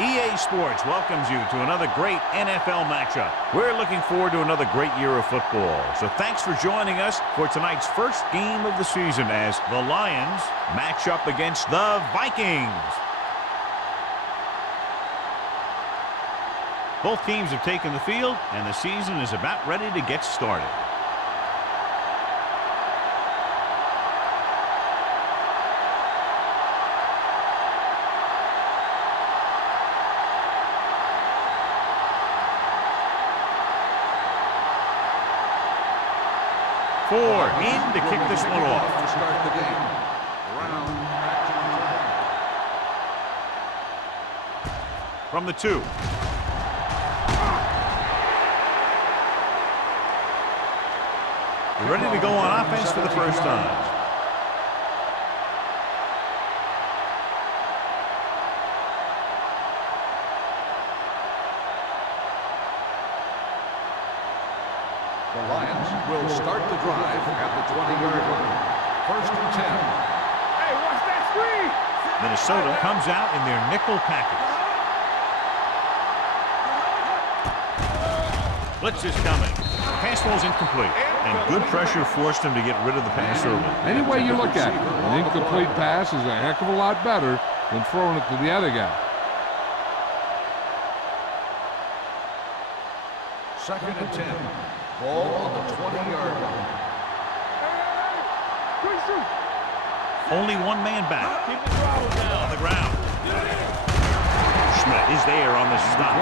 EA Sports welcomes you to another great NFL matchup. We're looking forward to another great year of football. So thanks for joining us for tonight's first game of the season as the Lions match up against the Vikings. Both teams have taken the field, and the season is about ready to get started. Ford in to kick this one off. To start the game. From the 2. We're ready to go on offense for the first time. The Lions will start the drive at the 20-yard line. First and 10. Hey, watch that screen! Minnesota comes out in their nickel package. Blitz is coming. Pass ball's incomplete. And good pressure forced him to get rid of the pass early. Any way you look at it, an incomplete pass is a heck of a lot better than throwing it to the other guy. Second and 10. Ball on the 20-yard line. Only one man back. Keep the throttle down. On the ground. Schmidt is there on the stop.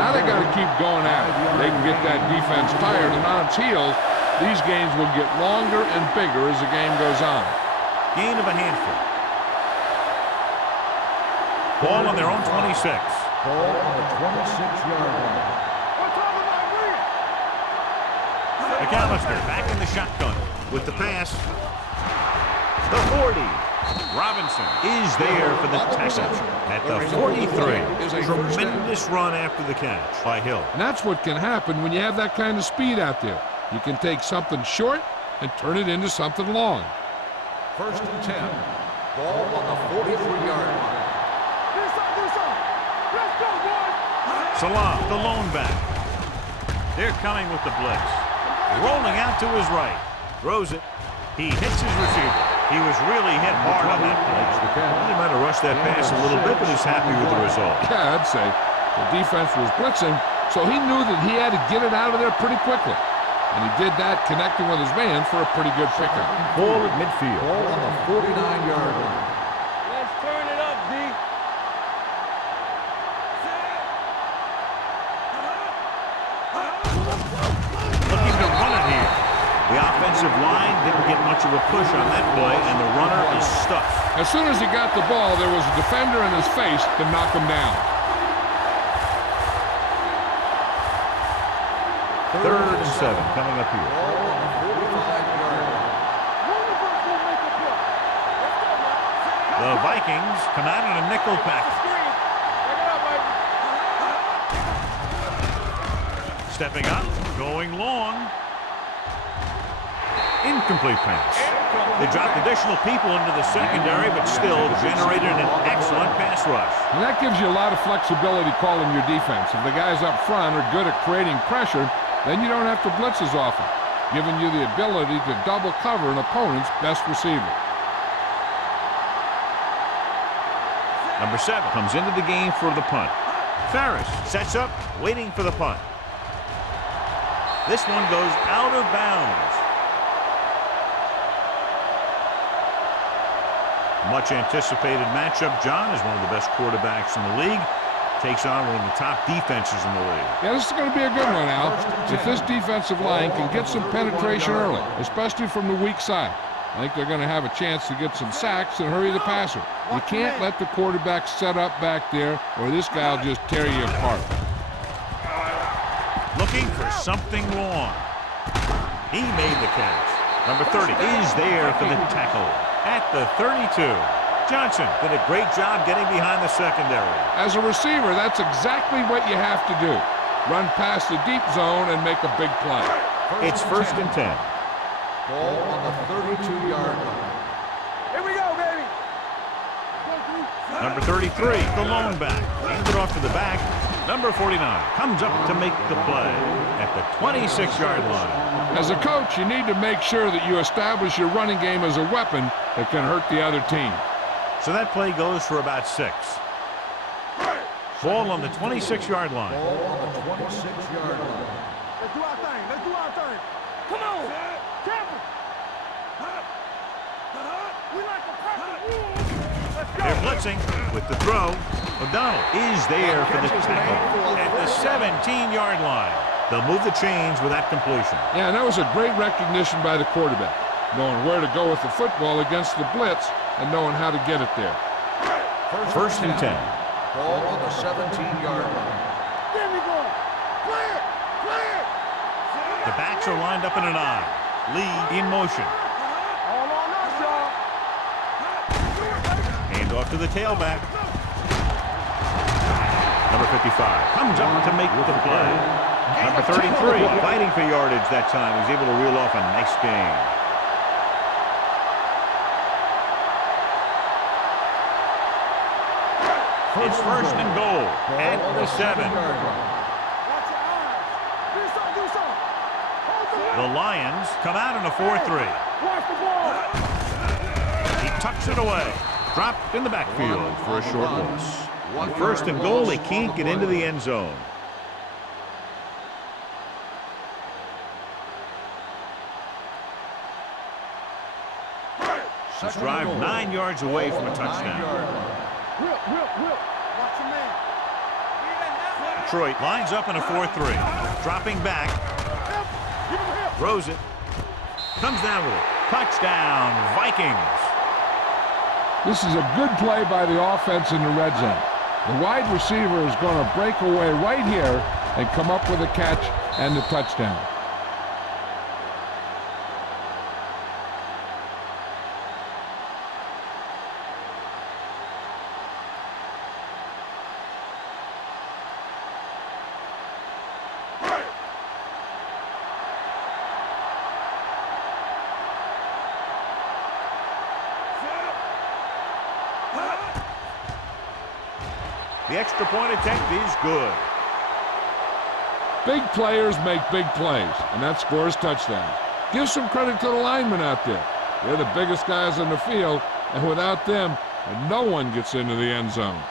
Now they got to keep going at it. They can get that defense tired and on its heels. These games will get longer and bigger as the game goes on. Gain of a handful. Ball on their own 26. Ball on the 26-yard line. McAllister back in the shotgun with the pass. The 40. Robinson is there for the tackle at the 43. Tremendous run after the catch by Hill. And that's what can happen when you have that kind of speed out there. You can take something short and turn it into something long. First and 10. Ball on the 43-yard line. Let's go, boys! Salah, the lone back. They're coming with the blitz. Rolling out to his right. Throws it. He hits his receiver. He was really hit hard on that play. He might have rushed that pass a little bit, but he's happy with the result. Yeah, I'd say. The defense was blitzing, so he knew that he had to get it out of there pretty quickly. And he did that connecting with his man for a pretty good pickup. Ball at midfield. Ball on the 49-yard line. Let's turn it up, D. Looking to run it here. The offensive line didn't get much of a push on that play, and the runner is stuck. As soon as he got the ball, there was a defender in his face to knock him down. Third and 7 coming up here. Ball on the 45-yard line. The Vikings come out in a nickel package. Stepping up, going long. Incomplete pass. They dropped additional people into the secondary, but still generated an excellent pass rush. And that gives you a lot of flexibility calling your defense. If the guys up front are good at creating pressure, then you don't have to blitz as often, giving you the ability to double cover an opponent's best receiver. Number 7 comes into the game for the punt. Ferris sets up, waiting for the punt. This one goes out of bounds. Much anticipated matchup. John is one of the best quarterbacks in the league. Takes on one of the top defenses in the league. Yeah, this is going to be a good one, Al. If this defensive line can get some penetration early, especially from the weak side, I think they're going to have a chance to get some sacks and hurry the passer. You can't let the quarterback set up back there, or this guy will just tear you apart. Looking for something long. He made the catch. Number 30 is there for the tackle at the 32. Johnson did a great job getting behind the secondary. As a receiver, that's exactly what you have to do. Run past the deep zone and make a big play. It's first and 10. Ball on the 32-yard line. Here we go, baby. Number 33, the lone back. Hands it off to the back. Number 49 comes up to make the play at the 26-yard line. As a coach, you need to make sure that you establish your running game as a weapon that can hurt the other team. So that play goes for about 6. Ball on the 26-yard line. Ball on the 26-yard line. Let's do our thing. Let's do our thing. Come on. Champion. We like the perfect rules. Let's go. They're blitzing with the throw. O'Donnell is there for the tackle at the 17-yard line. They'll move the chains with that completion. Yeah, and that was a great recognition by the quarterback, knowing where to go with the football against the blitz and knowing how to get it there. First and 10. Ball on the 17-yard line. There we go. Clear. Clear. The backs are lined up in an I. Lee in motion. All on us, y'all. Hand off to the tailback. Number 55 comes up to make the play. Number 33 fighting for yardage that time. He's able to reel off a nice gain. It's first and goal at the 7. Watch your eyes. Do something. Do something. Hold the The Lions come out in a 4-3. Watch the ball. He tucks it away. Dropped in the backfield for a short loss. On first and goal, they can't get into the end zone. This drive 9 yards away from a touchdown. Whip. Watch your man. Detroit lines up in a 4-3. Dropping back. Give him help. Throws it. Comes down with it. Touchdown, Vikings. This is a good play by the offense in the red zone. The wide receiver is going to break away right here and come up with a catch and the touchdown. The extra point attempt is good. Big players make big plays, and that scores touchdowns. Give some credit to the linemen out there. They're the biggest guys on the field, and without them, no one gets into the end zone.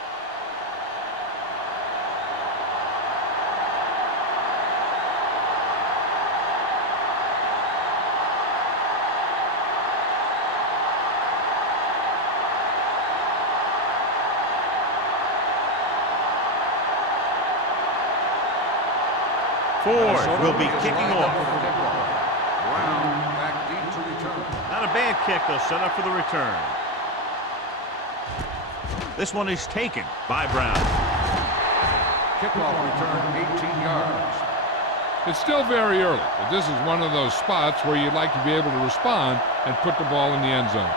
Ford will be kicking off. Brown back deep to return. Not a bad kick. They'll set up for the return. This one is taken by Brown. Kickoff return 18 yards. It's still very early, but this is one of those spots where you'd like to be able to respond and put the ball in the end zone.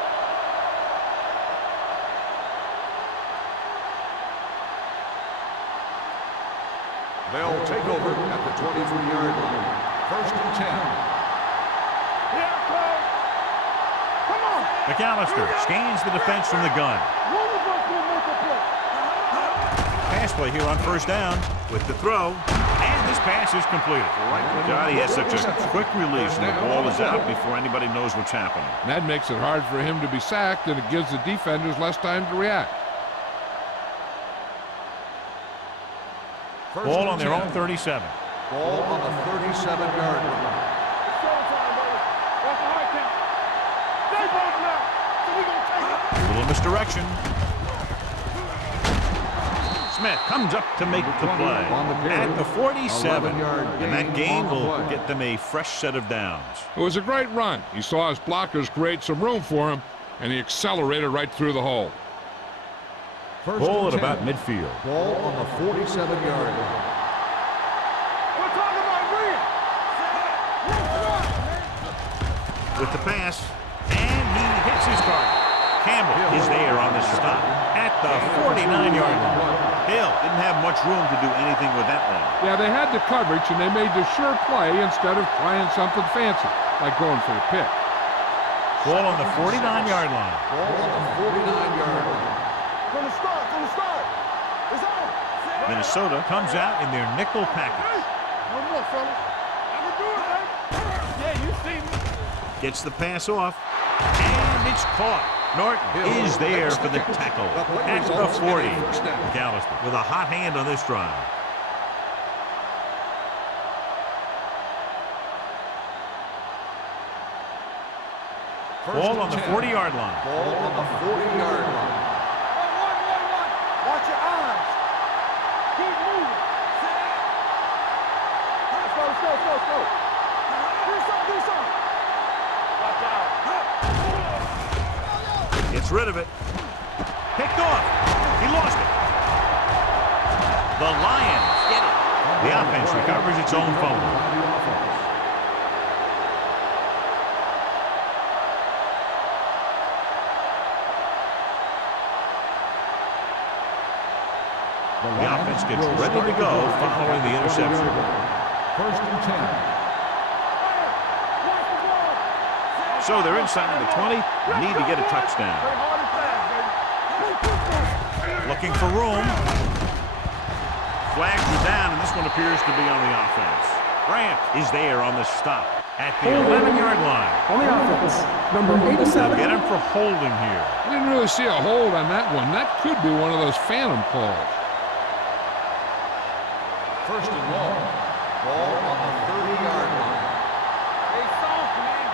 They'll take over at the 23-yard line. First and 10. Here, Cole. Come on. McAllister scans the defense from the gun. One of us will make a play. Pass play here on first down with the throw. And this pass is completed. God, he has such a quick release and the ball is out before anybody knows what's happening. And that makes it hard for him to be sacked, and it gives the defenders less time to react. First Ball and on their 10. own 37. Ball on the 37-yard line. It's showtime, baby. Watch the high count. Stay back now. So we gonna take it. A little misdirection. Smith comes up to make the play at the 47. And that gain will get them a fresh set of downs. It was a great run. He saw his blockers create some room for him, and he accelerated right through the hole. First Ball at and 10. about midfield. Ball on the 47-yard line. We're talking about Rhea. With the pass, and he hits his target. Campbell is there on the stop at the 49-yard line. Hill didn't have much room to do anything with that one. Yeah, they had the coverage, and they made the sure play instead of trying something fancy, like going for the pick. Ball on the 49-yard line. Ball on the 49-yard line. From the start, Minnesota comes out in their nickel package. One more, fellas. I can do it, man. Yeah, you see me. Gets the pass off, and it's caught. Norton is there for the tackle at the 40. McAllister with a hot hand on this drive. Ball on the 40-yard line. Ball on the 40-yard line. Watch your eyes. Keep moving. Let's go. Do something. Watch out. Gets rid of it. Picked off. He lost it. The Lions get it. The offense recovers its own fumble. The offense gets ready to go following the interception. 1st and 10. So they're inside the 20. Need to get a touchdown. Looking for room. Flags are down, and this one appears to be on the offense. Grant is there on the stop at the 11-yard line. On the offense, number 87. Get him for holding here. Didn't really see a hold on that one. That could be one of those phantom calls. 1st and long. Ball on the 30-yard line. Hey, soft, man.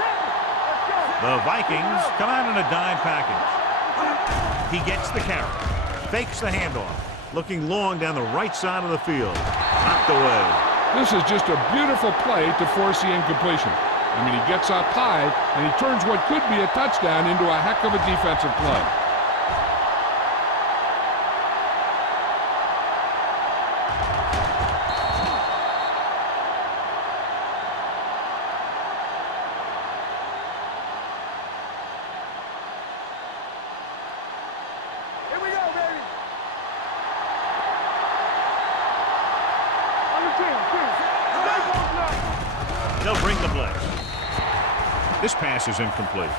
Let's go. The Vikings come out in a dime package. He gets the carry. Fakes the handoff. Looking long down the right side of the field. Knocked away. This is just a beautiful play to force the incompletion. I mean, he gets up high, and he turns what could be a touchdown into a heck of a defensive play. Here we go, baby. On the 10. They'll bring the blitz. This pass is incomplete.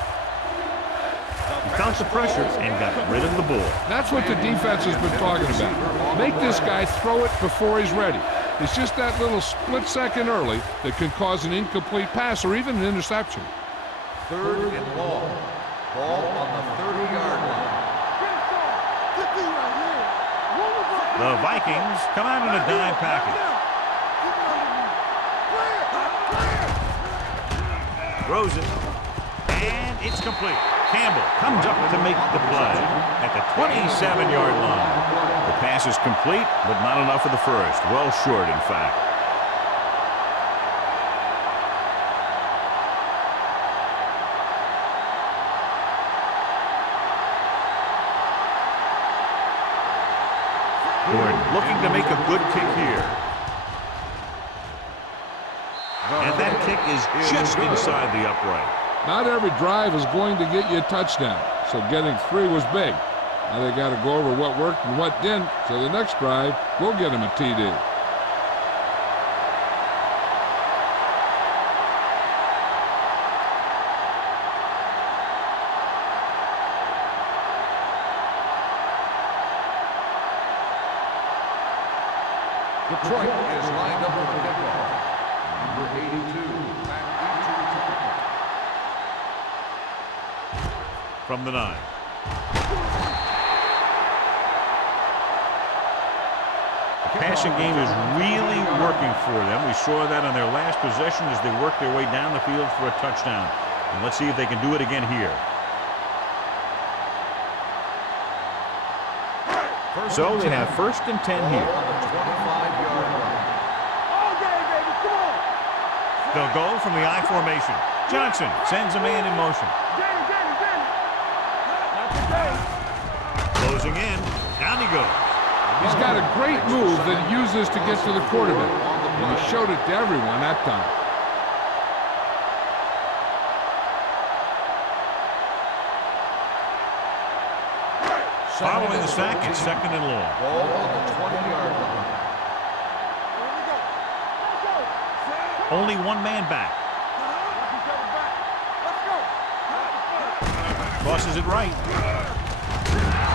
He felt the pressure and got rid of the ball. That's what the defense has been talking about. Make this guy throw it before he's ready. It's just that little split second early that can cause an incomplete pass or even an interception. 3rd and long. Ball on the 30-yard line. The Vikings come out in a dime package. Throws it, and it's complete. Campbell comes up to make the play at the 27-yard line. The pass is complete, but not enough for the first. Well short, in fact. Gordon looking to make a good kick here. And that kick is just inside the upright. Not every drive is going to get you a touchdown, so getting 3 was big. Now they got to go over what worked and what didn't, so the next drive will get him a TD. Detroit is lined up for the kickoff. Number 82, back into return. From the 9. The passing game is really working for them. We saw that on their last possession as they worked their way down the field for a touchdown. And let's see if they can do it again here. So they have 1st and 10 here. On the 25-yard line. All day, baby. Come on. They'll go from the I formation. Johnson sends a man in motion. Danny. Not today. Closing in. Down he goes. He's got a great move that he uses to get to the quarterback, and he showed it to everyone that time. Following the sack, it's 2nd and long. Ball on the 20-yard line. Here we go. Let's go. Only one man back. Knock each other back. Let's go. Crosses it right.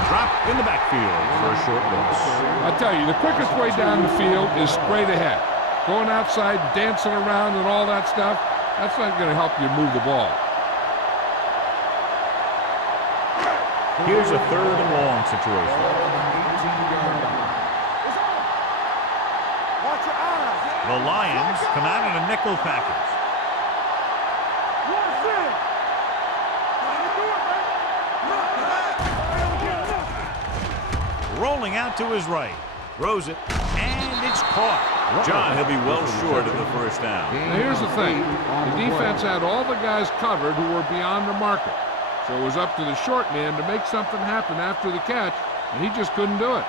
Drop in the backfield for a short loss. I tell you, the quickest way down the field is straight ahead. Going outside, dancing around and all that stuff, that's not going to help you move the ball. Here's a 3rd and long situation. Watch your eyes. The Lions come out in a nickel package. One sin. Rolling out to his right. Throws it, and it's caught. John, he'll be well short of the first down. Now here's the thing. The defense had all the guys covered who were beyond the marker. So it was up to the short man to make something happen after the catch, and he just couldn't do it.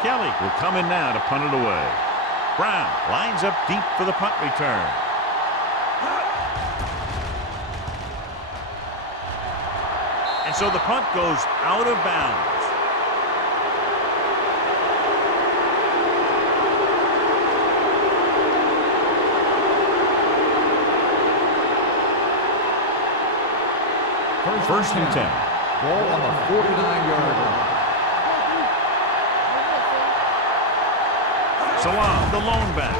Kelly will come in now to punt it away. Brown lines up deep for the punt return. And so the punt goes out of bounds. First and 10. Ball on the 49-yard line. Salam, the lone back.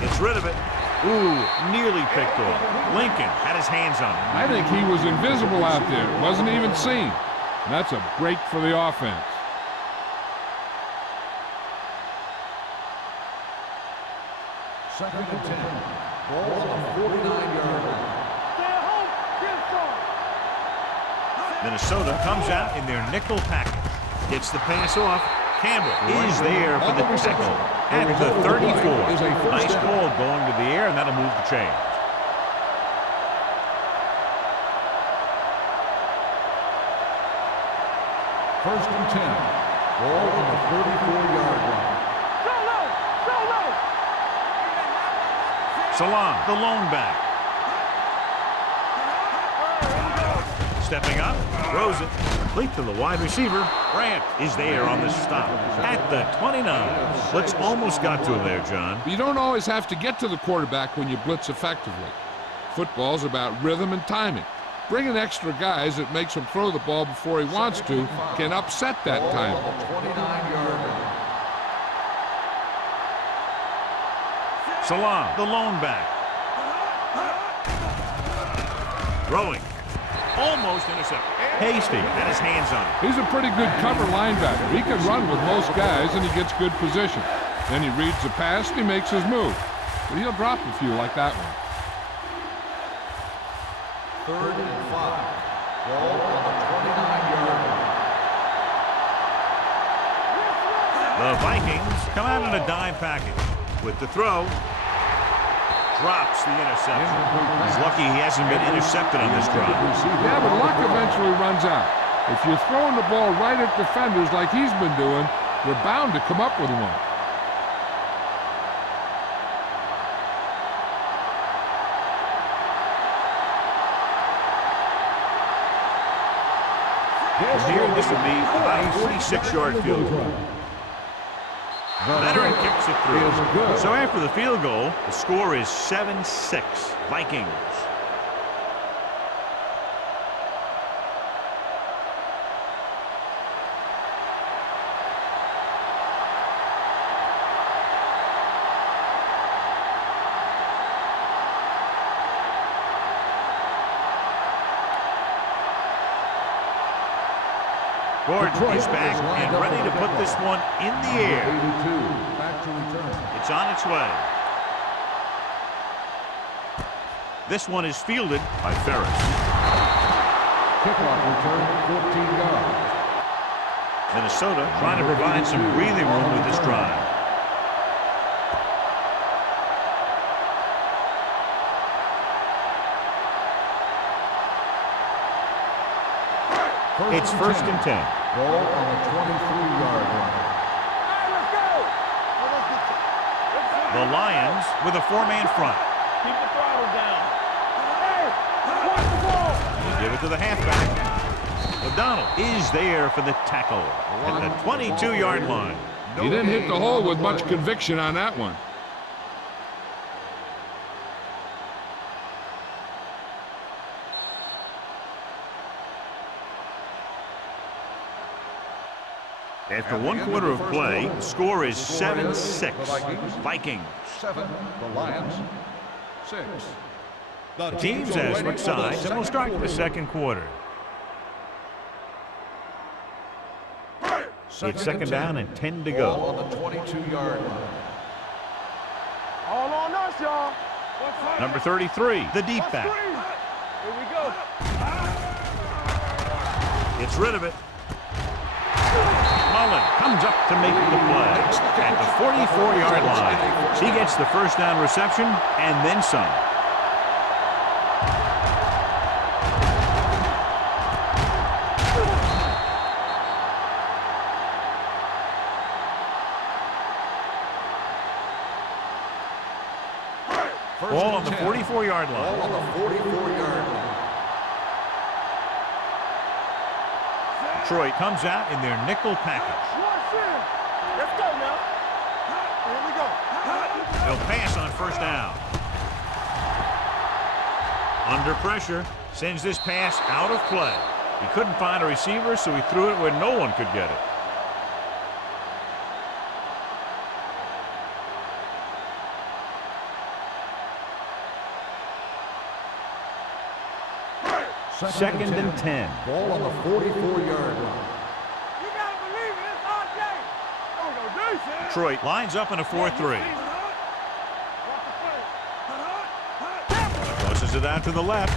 Gets rid of it. Ooh, nearly picked off. Lincoln had his hands on it. I think he was invisible out there. Wasn't even seen. And that's a break for the offense. Second and 10. Ball on the 49-yard line. Stay at home. Get started. Minnesota comes out in their nickel package. Gets the pass off. Campbell is there for the tackle at the 34. Nice ball going to the air, and that'll move the chains. First and 10. Ball on the 34-yard line. Go low. Go low. Salam, the lone back. Stepping up, throws it, complete to the wide receiver. Grant is there on the stop at the 29. Blitz almost got to him there, John. But you don't always have to get to the quarterback when you blitz effectively. Football's about rhythm and timing. Bringing extra guys that makes him throw the ball before he wants to can upset that timing. 29-yard line. Salam, the lone back. Throwing. Almost intercepted. Hasty had his hands on it. He's a pretty good cover linebacker. He can run with most guys, and he gets good position. Then he reads the pass, and he makes his move. But he'll drop a few like that one. Third and 5. Ball on the 29-yard line. The Vikings come out in a dime package. With the throw, drops the interception. He's lucky he hasn't been intercepted on this drive. Yeah, but luck eventually runs out. If you're throwing the ball right at defenders like he's been doing, you're bound to come up with one. Here, this would be about a 46-yard field goal. Veteran kicks it through. So after the field goal, the score is 7-6, Vikings. Gordon is back and ready to put this one in the air. 82, back to return. It's on its way. This one is fielded by Ferris. Kickoff return, 14 yards. Minnesota trying to provide some breathing room with this drive. It's first and 10. Ball on the 23-yard line. The Lions with a four-man front. Keep the throttle down. Hey, watch the ball. They give it to the halfback. O'Donnell is there for the tackle at the 22-yard line. He didn't hit the hole with much conviction on that one. After one quarter of play, the score is 7-6. Vikings. 7, the Lions 6. The teams as switch sides, and we'll start the second quarter. It's second down and 10 to Ball go. on the 22-yard line. All on us, y'all. Number 33, the deep back. Here we go. Gets rid of it. Mullen comes up to make the play at the 44-yard line. He gets the first down reception and then some. Ball on the 44-yard line. Ball on the 44-yard line. Detroit comes out in their nickel package. Let's go now. Here we go. They'll pass on first down. Under pressure, sends this pass out of play. He couldn't find a receiver, so he threw it where no one could get it. Second and 10. Ball on the 44-yard line. You gotta believe it. It's our day. Oh, no, defense. Detroit lines up in a 4-3. Crosses it out to the left.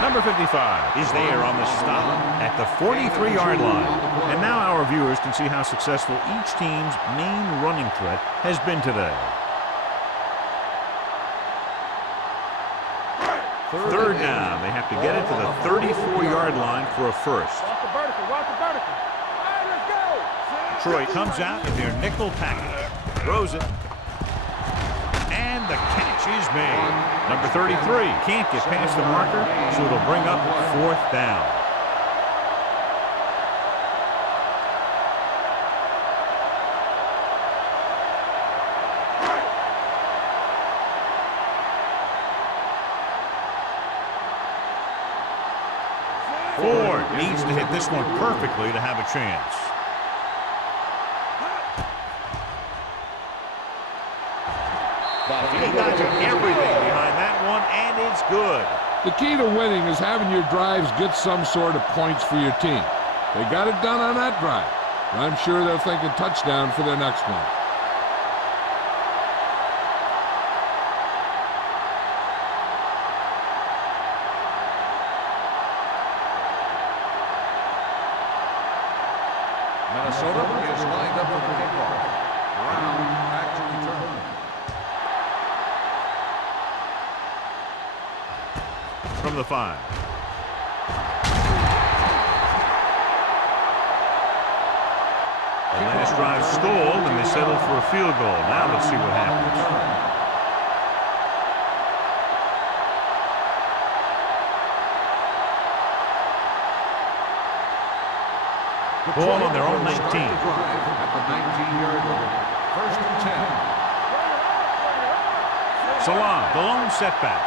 Number 55 is there on the stop at the 43-yard line. And now our viewers can see how successful each team's main running threat has been today. Third down. They have to get it to the 34-yard line for a first. Watch the vertical. Watch the vertical. All right, let's go. Detroit comes out in their nickel package. Throws it. And the catch is made. Number 33 can't get past the marker, so it'll bring up fourth down. Ford needs to hit this one perfectly to have a chance. He got to everything behind that one, and it's good. The key to winning is having your drives get some sort of points for your team. They got it done on that drive. I'm sure they'll think a touchdown for their next one. Minnesota is lined up for the kickoff. Brown back to return. From the 5. The last drive stalled, and they settled for a field goal. Now let's see what happens. Ball on their own 19. At the 19-yard line. First and 10. Salam, the lone setback.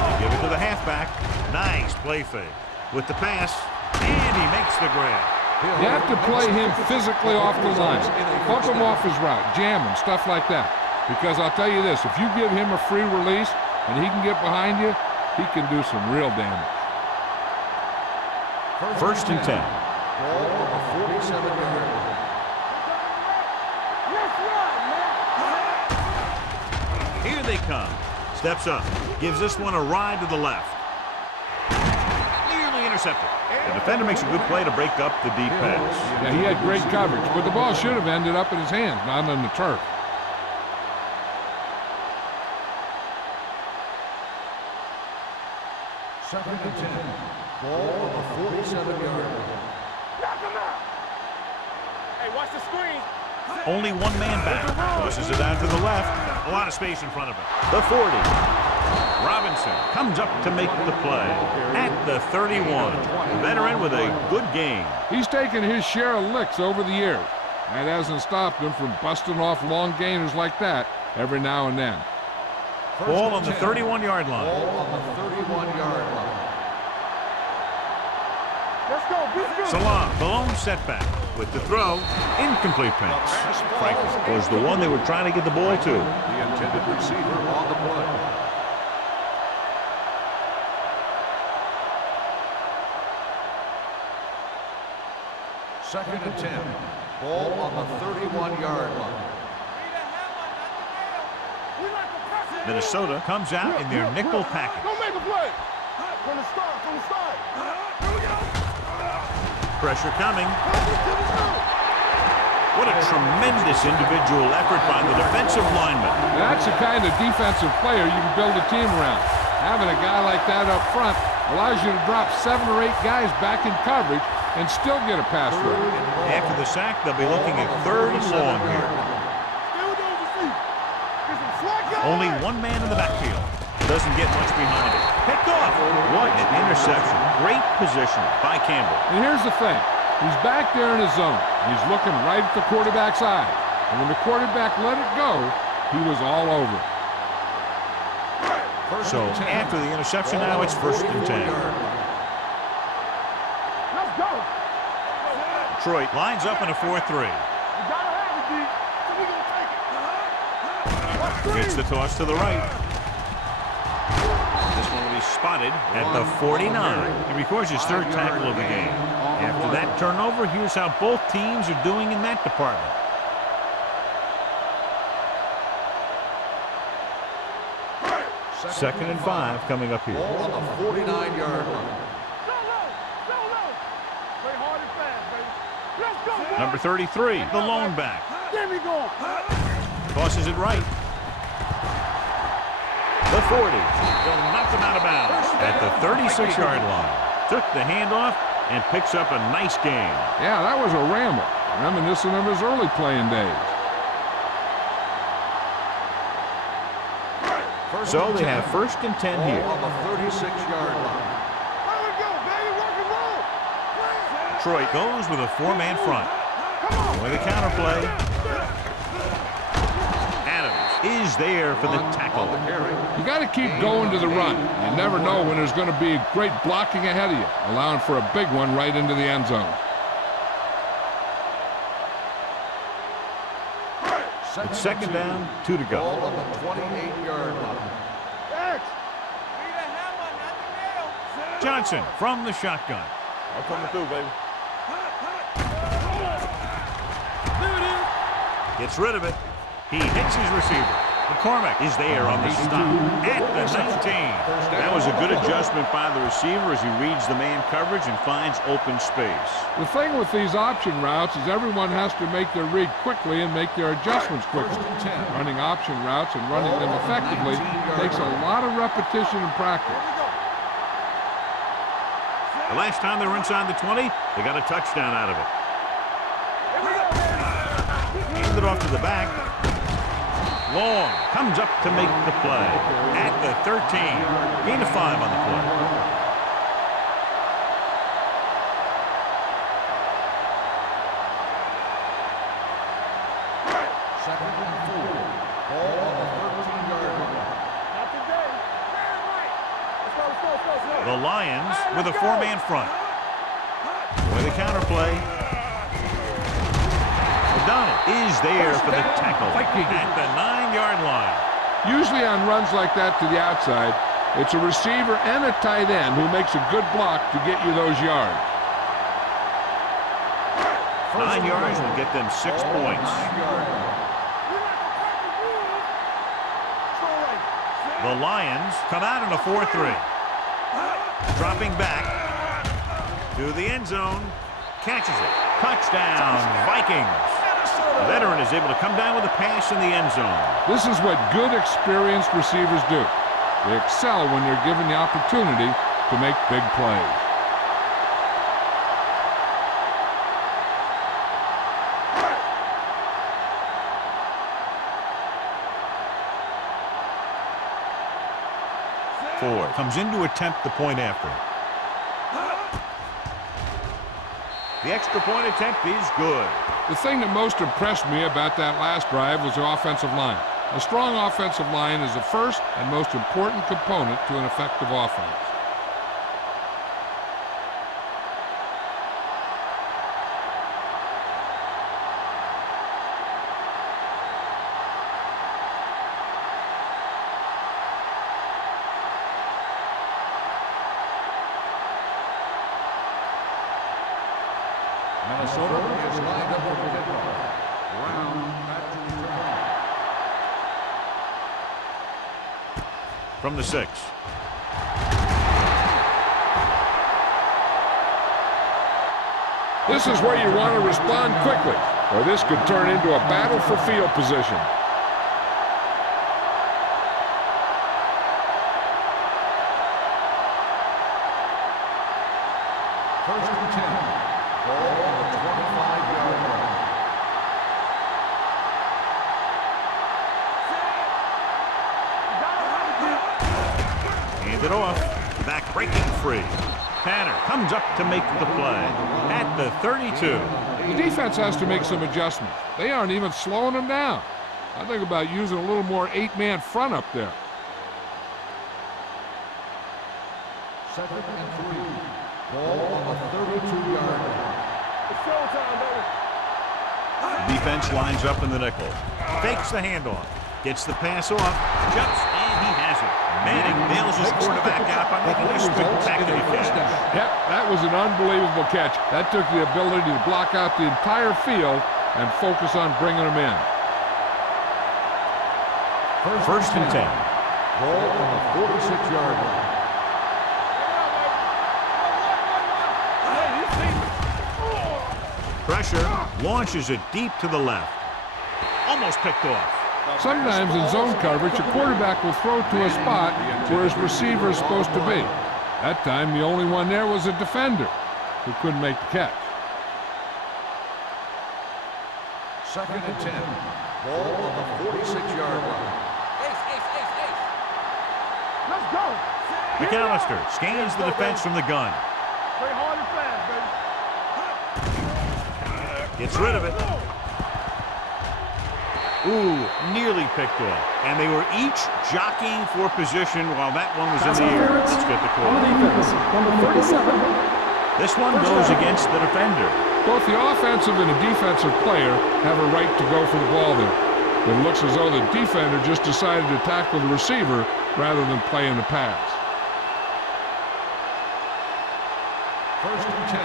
They give it to the halfback. Nice play fake. With the pass, and he makes the grab. You have to play him physically off the line. Bump him off his route, jam him, stuff like that. Because I'll tell you this, if you give him a free release and he can get behind you, he can do some real damage. First and 10. Ball on the 47-yard line. Here they come. Steps up. Gives this one a ride to the left. Nearly intercepted. The defender makes a good play to break up the deep pass. Yeah, he had great coverage, but the ball should have ended up in his hands, not on the turf. Second and 10. Ball on the 47-yard line. Knock him out. Hey, watch the screen. Only one man back. Pushes it out to the left. A lot of space in front of him. The 40. Robinson comes up to make the play at the 31. The veteran with a good game. He's taken his share of licks over the years. That hasn't stopped him from busting off long gainers like that every now and then. Ball on the 31-yard line. Ball on the 31-yard line. Let's go. Salah, the lone setback. With the throw, incomplete pass. Franklin was the one they were trying to get the ball to. The intended receiver on the play. Second and 10. Ball on the 31-yard line. Minnesota comes out in their nickel package. Go make a play. From the start. Here we go. Pressure coming. What a tremendous individual effort by the defensive lineman. That's the kind of defensive player you can build a team around. Having a guy like that up front allows you to drop 7 or 8 guys back in coverage and still get a pass through. After the sack, they'll be looking at 3rd and long here. Only one man in the backfield. Doesn't get much behind it. Picked off. What an interception. Great position by Campbell. And here's the thing. He's back there in his zone. He's looking right at the quarterback's eye. And when the quarterback let it go, he was all over it. So after the interception, now it's 1st and 10. Let's go. Detroit lines up in a 4-3. We gotta have it, D. So we gonna take it. Gets the toss to the right. This one will be spotted at the 49. He records his 3rd tackle of the game. After that turnover, here's how both teams are doing in that department. Second and 5 coming up here. Ball on the 49-yard line. Play hard and fast, baby. Let's go, boy. Number 33, the lone back. Get me going. Tosses it right. The 40. They'll knock them out of bounds at the 36-yard line. Took the handoff and picks up a nice gain. Yeah, that was a ramble, reminiscent of his early playing days. So they have 1st and 10 here. On the 36-yard line. There we go, baby. Rock and roll. Detroit goes with a 4-man front. With a counterplay. Adams is there for the tackle. You got to keep going to the run. You never know when there's going to be great blocking ahead of you, allowing for a big one right into the end zone. It's 2nd down, 2 to go. Ball on the 28-yard line. Johnson from the shotgun. I'm coming through, baby. Gets rid of it. He hits his receiver. McCormick is there on the stop at the 19. That was a good adjustment by the receiver as he reads the man coverage and finds open space. The thing with these option routes is everyone has to make their read quickly and make their adjustments quickly. Running option routes and running them effectively takes a lot of repetition and practice. The last time they were inside the 20, they got a touchdown out of it. Handed it off to the back. Long comes up to make the play at the 13. Gain of 5 on the play. Second and 4. Ball on the 13-yard line. Not today. Let's go. The Lions with a 4-man front. With a counterplay. O'Donnell is there for the tackle at the 9-yard line. Usually on runs like that to the outside, it's a receiver and a tight end who makes a good block to get you those yards. 9 yards will get them 6 points. The Lions come out in a 4-3. Dropping back to the end zone. Catches it. Touchdown, Vikings. The veteran is able to come down with a pass in the end zone. This is what good, experienced receivers do. They excel when they're given the opportunity to make big plays. Ford comes in to attempt the point after. The extra point attempt is good. The thing that most impressed me about that last drive was the offensive line. A strong offensive line is the first and most important component to an effective offense. Minnesota is lined up for the kickoff. Brown back to return. From the 6. This is where you want to respond quickly, or this could turn into a battle for field position. First and 10. Ball on the 25-yard line. Hand it off. Back breaking free. Tanner comes up to make the play at the 32. The defense has to make some adjustments. They aren't even slowing them down. I think about using a little more 8-man front up there. Second and 3. Ball on the 32-yard line. It's showtime, baby. Defense lines up in the nickel. Fakes the handoff. Gets the pass off. Jumps, and he has it. Manning nails his quarterback out by making a spectacular catch. Yep, that was an unbelievable catch. That took the ability to block out the entire field and focus on bringing them in. First and 10. Ball on the 46-yard line. Pressure launches it deep to the left. Almost picked off. Sometimes in zone coverage, a quarterback will throw to a spot where his receiver is supposed to be. That time, the only one there was a defender who couldn't make the catch. Second and 10. Ball on the 46-yard line. Let's go. McAllister scans the defense from the gun. Play hard and fast, baby. Gets rid of it. Ooh, nearly picked off. And they were each jockeying for position while that one was in the air. Let's get the On the call. defense, number 37. This one goes against the defender. Both the offensive and the defensive player have a right to go for the ball there. It looks as though the defender just decided to tackle the receiver rather than playing the pass. First and 10.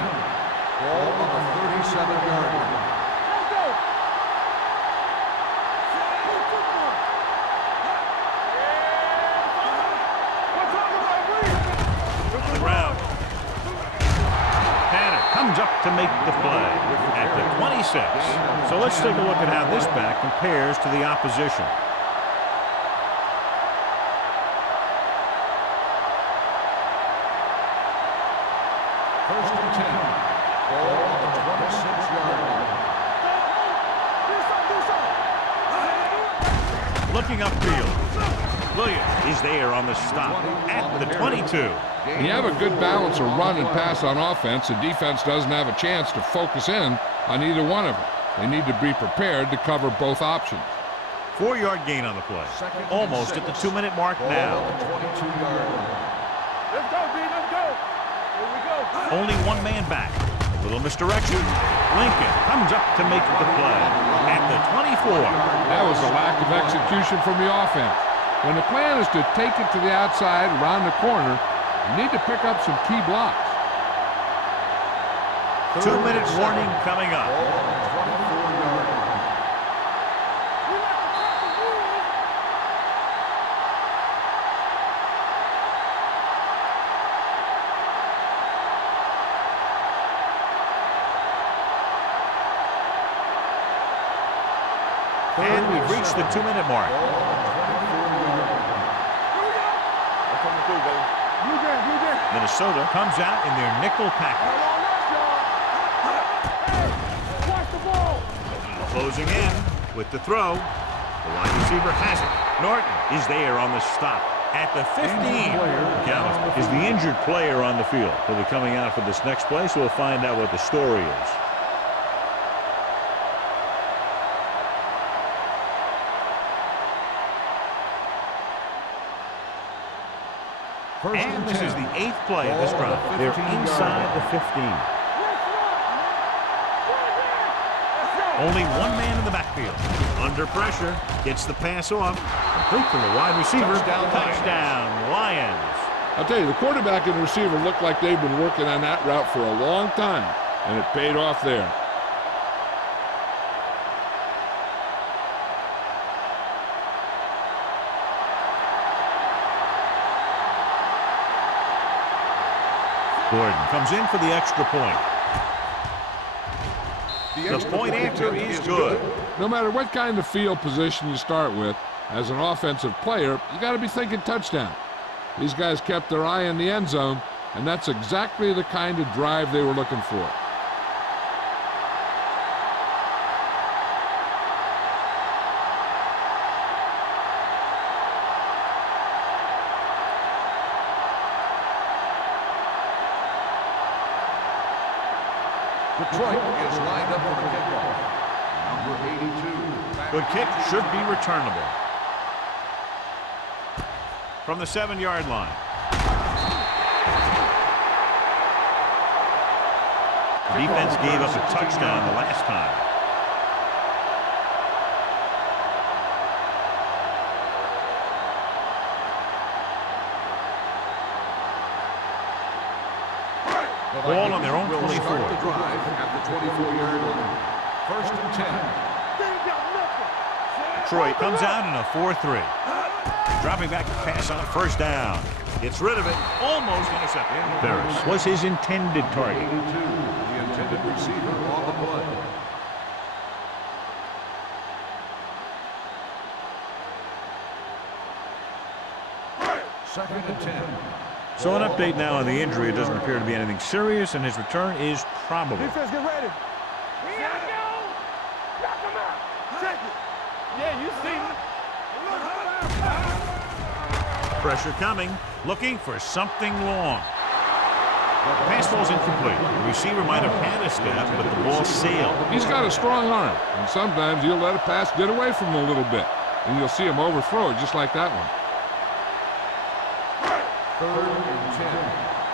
Ball on the 37-yard line. Let's go. On the ground. Tanner comes up to make the play at the 26. So let's take a look at how this back compares to the opposition. First and 10. Ball on the 26-yard line. Looking upfield. Williams is there on the stop at the 22. When you have a good balance of run and pass on offense, the defense doesn't have a chance to focus in on either one of them. They need to be prepared to cover both options. 4-yard gain on the play. Almost at the 2-minute mark Ball now. on the 22-yard line. Let's go, D. Let's go. Here we go. Only one man back. A little misdirection. Lincoln comes up to make the play at the 24. That was a lack of execution from the offense. When the plan is to take it to the outside, around the corner, you need to pick up some key blocks. 2-minute warning coming up. Ball on the 24-yard line. We like to break the rules. And we've reached the 2-minute mark. Ball on the 24-yard line. They're coming through, baby. Blue game, blue game. Minnesota comes out in their nickel package. Come on, let's go. Hey, watch the ball. Closing in with the throw. The wide receiver has it. Norton is there on the stop at the 15. McAllister is the injured player on the field. He'll be coming out for this next play, so we'll find out what the story is. And this is the 8th play of this drive. They're inside the 15. Only one man in the backfield. Under pressure. Gets the pass off. Complete to the wide receiver. Touchdown, Lions. I'll tell you, the quarterback and receiver look like they've been working on that route for a long time, and it paid off there. Gordon comes in for the extra point. The point after is good. No matter what kind of field position you start with, as an offensive player, you got to be thinking touchdown. These guys kept their eye on the end zone, and that's exactly the kind of drive they were looking for. Detroit is lined up for the kickoff. Number 82. Good kick, should be returnable. From the 7-yard line. Defense gave up a touchdown the last time. Ball on their own 24. Start the drive at the 24-yard line. 1st and 10. Detroit comes out in a 4-3. Dropping back to pass on 1st down. Gets rid of it. Almost intercepted. Ferris was his intended target. 82, the intended receiver on the play. Second and 10. So an update now on the injury. It doesn't appear to be anything serious, and his return is probable. Defense, get ready. Here I go. Knock him out. Check it. Yeah, you see it. Pressure coming. Looking for something long. The pass ball's incomplete. The receiver might have had a step, but the ball sailed. He's got a strong arm, and sometimes he'll let a pass get away from him a little bit, and you'll see him overthrow it just like that one. 3rd and 10.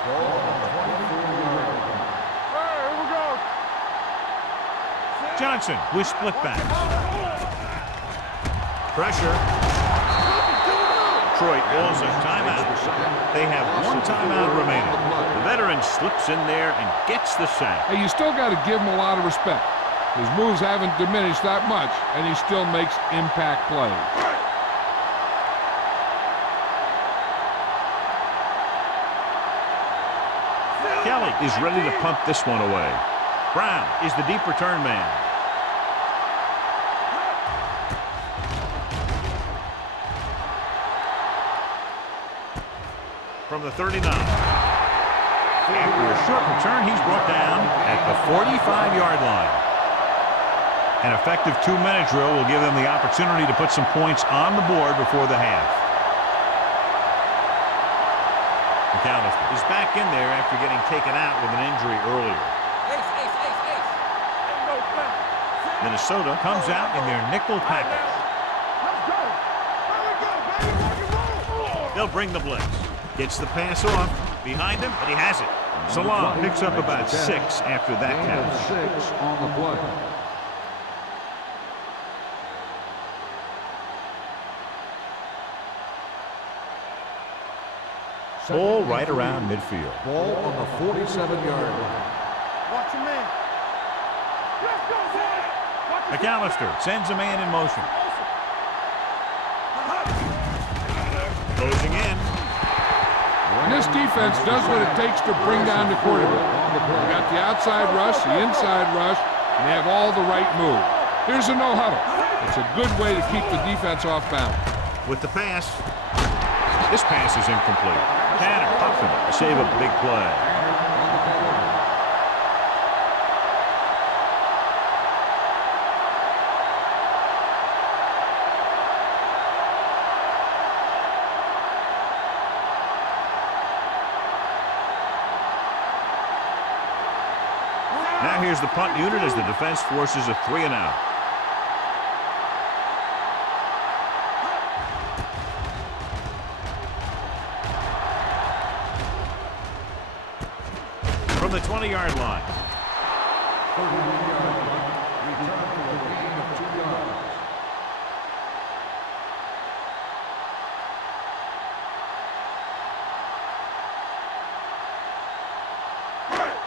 Ball on the 24-yard line. Hey, here we go. Johnson with split backs. Pressure. Detroit calls a timeout. They have one timeout remaining. The veteran slips in there and gets the sack. Hey, you still got to give him a lot of respect. His moves haven't diminished that much, and he still makes impact plays. Kelly is ready to punt this one away. Brown is the deep return man. From the 39. After a short return, he's brought down at the 45-yard line. An effective 2-minute drill will give them the opportunity to put some points on the board before the half. McAllister is back in there after getting taken out with an injury earlier. Minnesota comes out in their nickel package. They'll bring the blitz. Gets the pass off. Behind him, but he has it. Salam picks up about 6 after that catch. 6 on the play. Ball right around midfield. Ball on the 47-yard line. Watch your man. Let's go, boy. McAllister sends a man in motion. Closing in. And this defense does what it takes to bring down the quarterback. They got the outside rush, the inside rush, and they have all the right moves. Here's a no huddle. It's a good way to keep the defense off balance. With the pass. This pass is incomplete. Tanner Puffin to save a big play. Now here's the punt unit as the defense forces a 3-and-out. From the 20-yard line. 31-yard line. Return for a gain of 2 yards.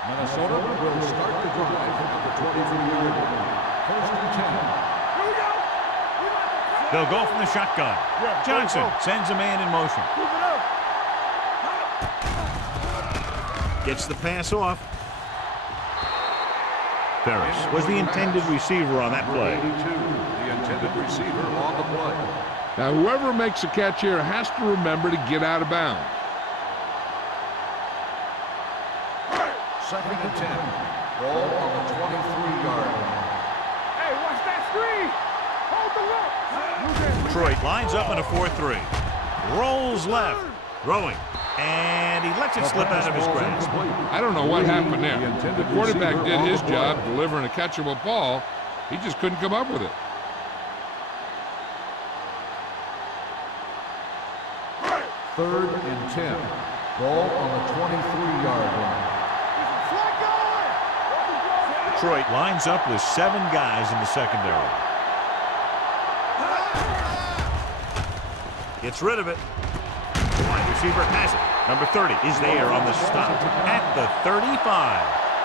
Minnesota will start the drive at the 23-yard line. 1st and 10. They'll go from the shotgun. Johnson sends a man in motion. Gets the pass off. Ferris was the intended receiver on that play. 82, the intended receiver on the play. Now, whoever makes a catch here has to remember to get out of bounds. 2nd and 10. Ball on the 23-yard line. Hey, watch that screen. Hold the look. Detroit lines up in a 4-3. Rolls left. Throwing. And he lets it slip out of his grasp. I don't know what happened there. The quarterback did his job delivering a catchable ball. He just couldn't come up with it. 3rd and 10. Ball on the 23-yard line. Detroit lines up with 7 guys in the secondary. Gets rid of it. Wide receiver has it. Number 30 is there on the stop at the 35.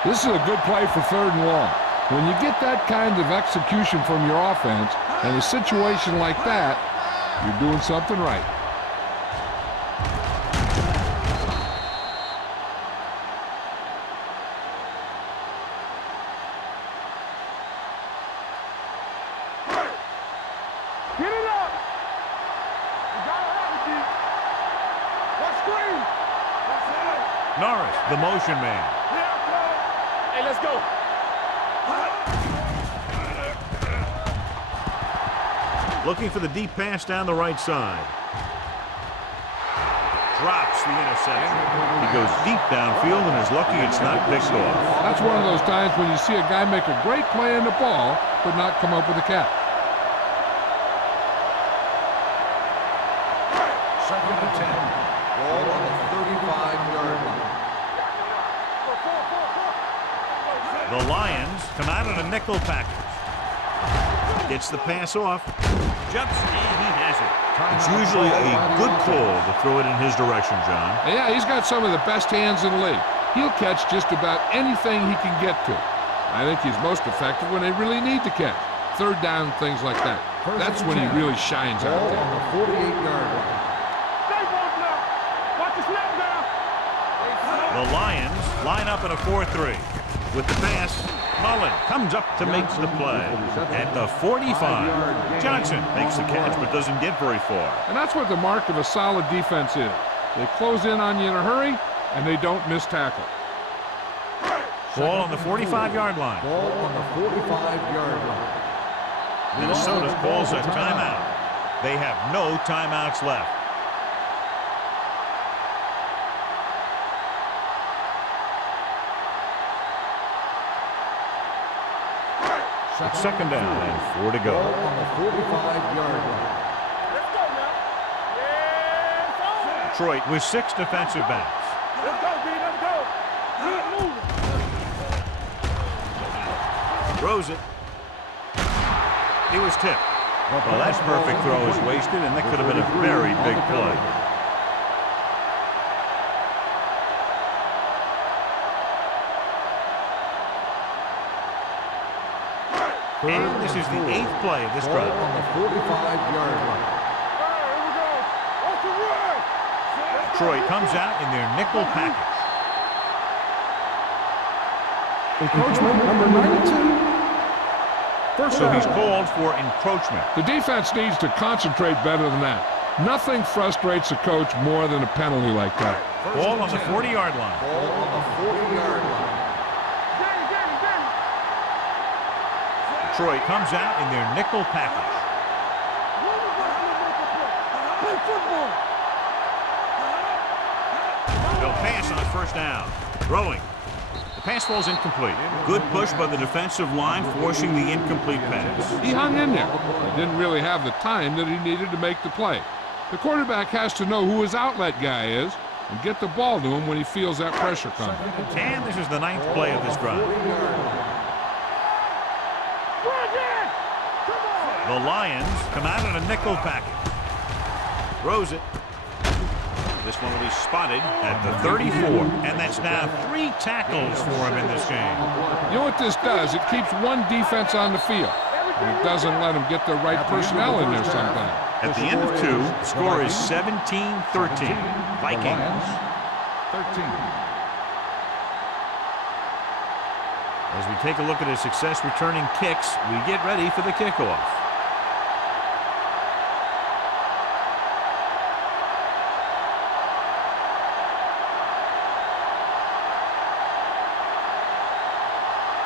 This is a good play for 3rd and long. When you get that kind of execution from your offense in a situation like that, you're doing something right. Get it up. You got it up, D. What screen? That's it. Norris, the motion man. Yeah, hey, let's go. Looking for the deep pass down the right side. Drops the interception. He goes deep downfield and is lucky it's not picked off. That's one of those times when you see a guy make a great play in the ball, but not come up with a catch. 2nd and 10. Ball on the 35-yard line. The Lions come out in a nickel package. Gets the pass off. Jumps and he has it. It's usually a good call to throw it in his direction, John. Yeah, he's got some of the best hands in the league. He'll catch just about anything he can get to. I think he's most effective when they really need to catch. 3rd down, things like that. That's when he really shines out Ball there. on the 48-yard line. Stay both now. Watch the snap down. The Lions line up in a 4-3. With the pass, Mullen comes up to make the play. At the 45, Johnson makes the catch but doesn't get very far. And that's what the mark of a solid defense is. They close in on you in a hurry, and they don't miss tackle. Ball on the 45-yard line. Ball on the 45-yard line. Minnesota calls a timeout. They have no timeouts left. It's 2nd down and 4 to go. Ball on the 45-yard line. Let's go now. Yeah, it's on. Detroit with 6 defensive backs. Let's go, D. Let's go. Keep moving. Throws it. He was tipped. Well, that perfect throw is wasted, and that could have been a very big play. And this is the 8th play of this Ball drive. on the 45-yard line. All right, here we go. Off the run. Detroit comes out in their nickel package. Encroachment number 92. First So down. he's called for encroachment. The defense needs to concentrate better than that. Nothing frustrates a coach more than a penalty like that. Ball on the 40-yard line. Ball on the 40-yard line. Get it. Detroit comes out in their nickel package. Play football. They'll pass on 1st down. Throwing. The pass falls incomplete. Good push by the defensive line, forcing the incomplete pass. He hung in there. He didn't really have the time that he needed to make the play. The quarterback has to know who his outlet guy is and get the ball to him when he feels that pressure coming. And this is the 9th play of this drive. The Lions come out in a nickel package. Throws it. This one will be spotted at the 34. And that's now 3 tackles for him in this game. You know what this does? It keeps one defense on the field. And it doesn't let them get the right personnel in there sometimes. At the end of 2, the score is 17-13. Vikings. 13. As we take a look at his success returning kicks, we get ready for the kickoff.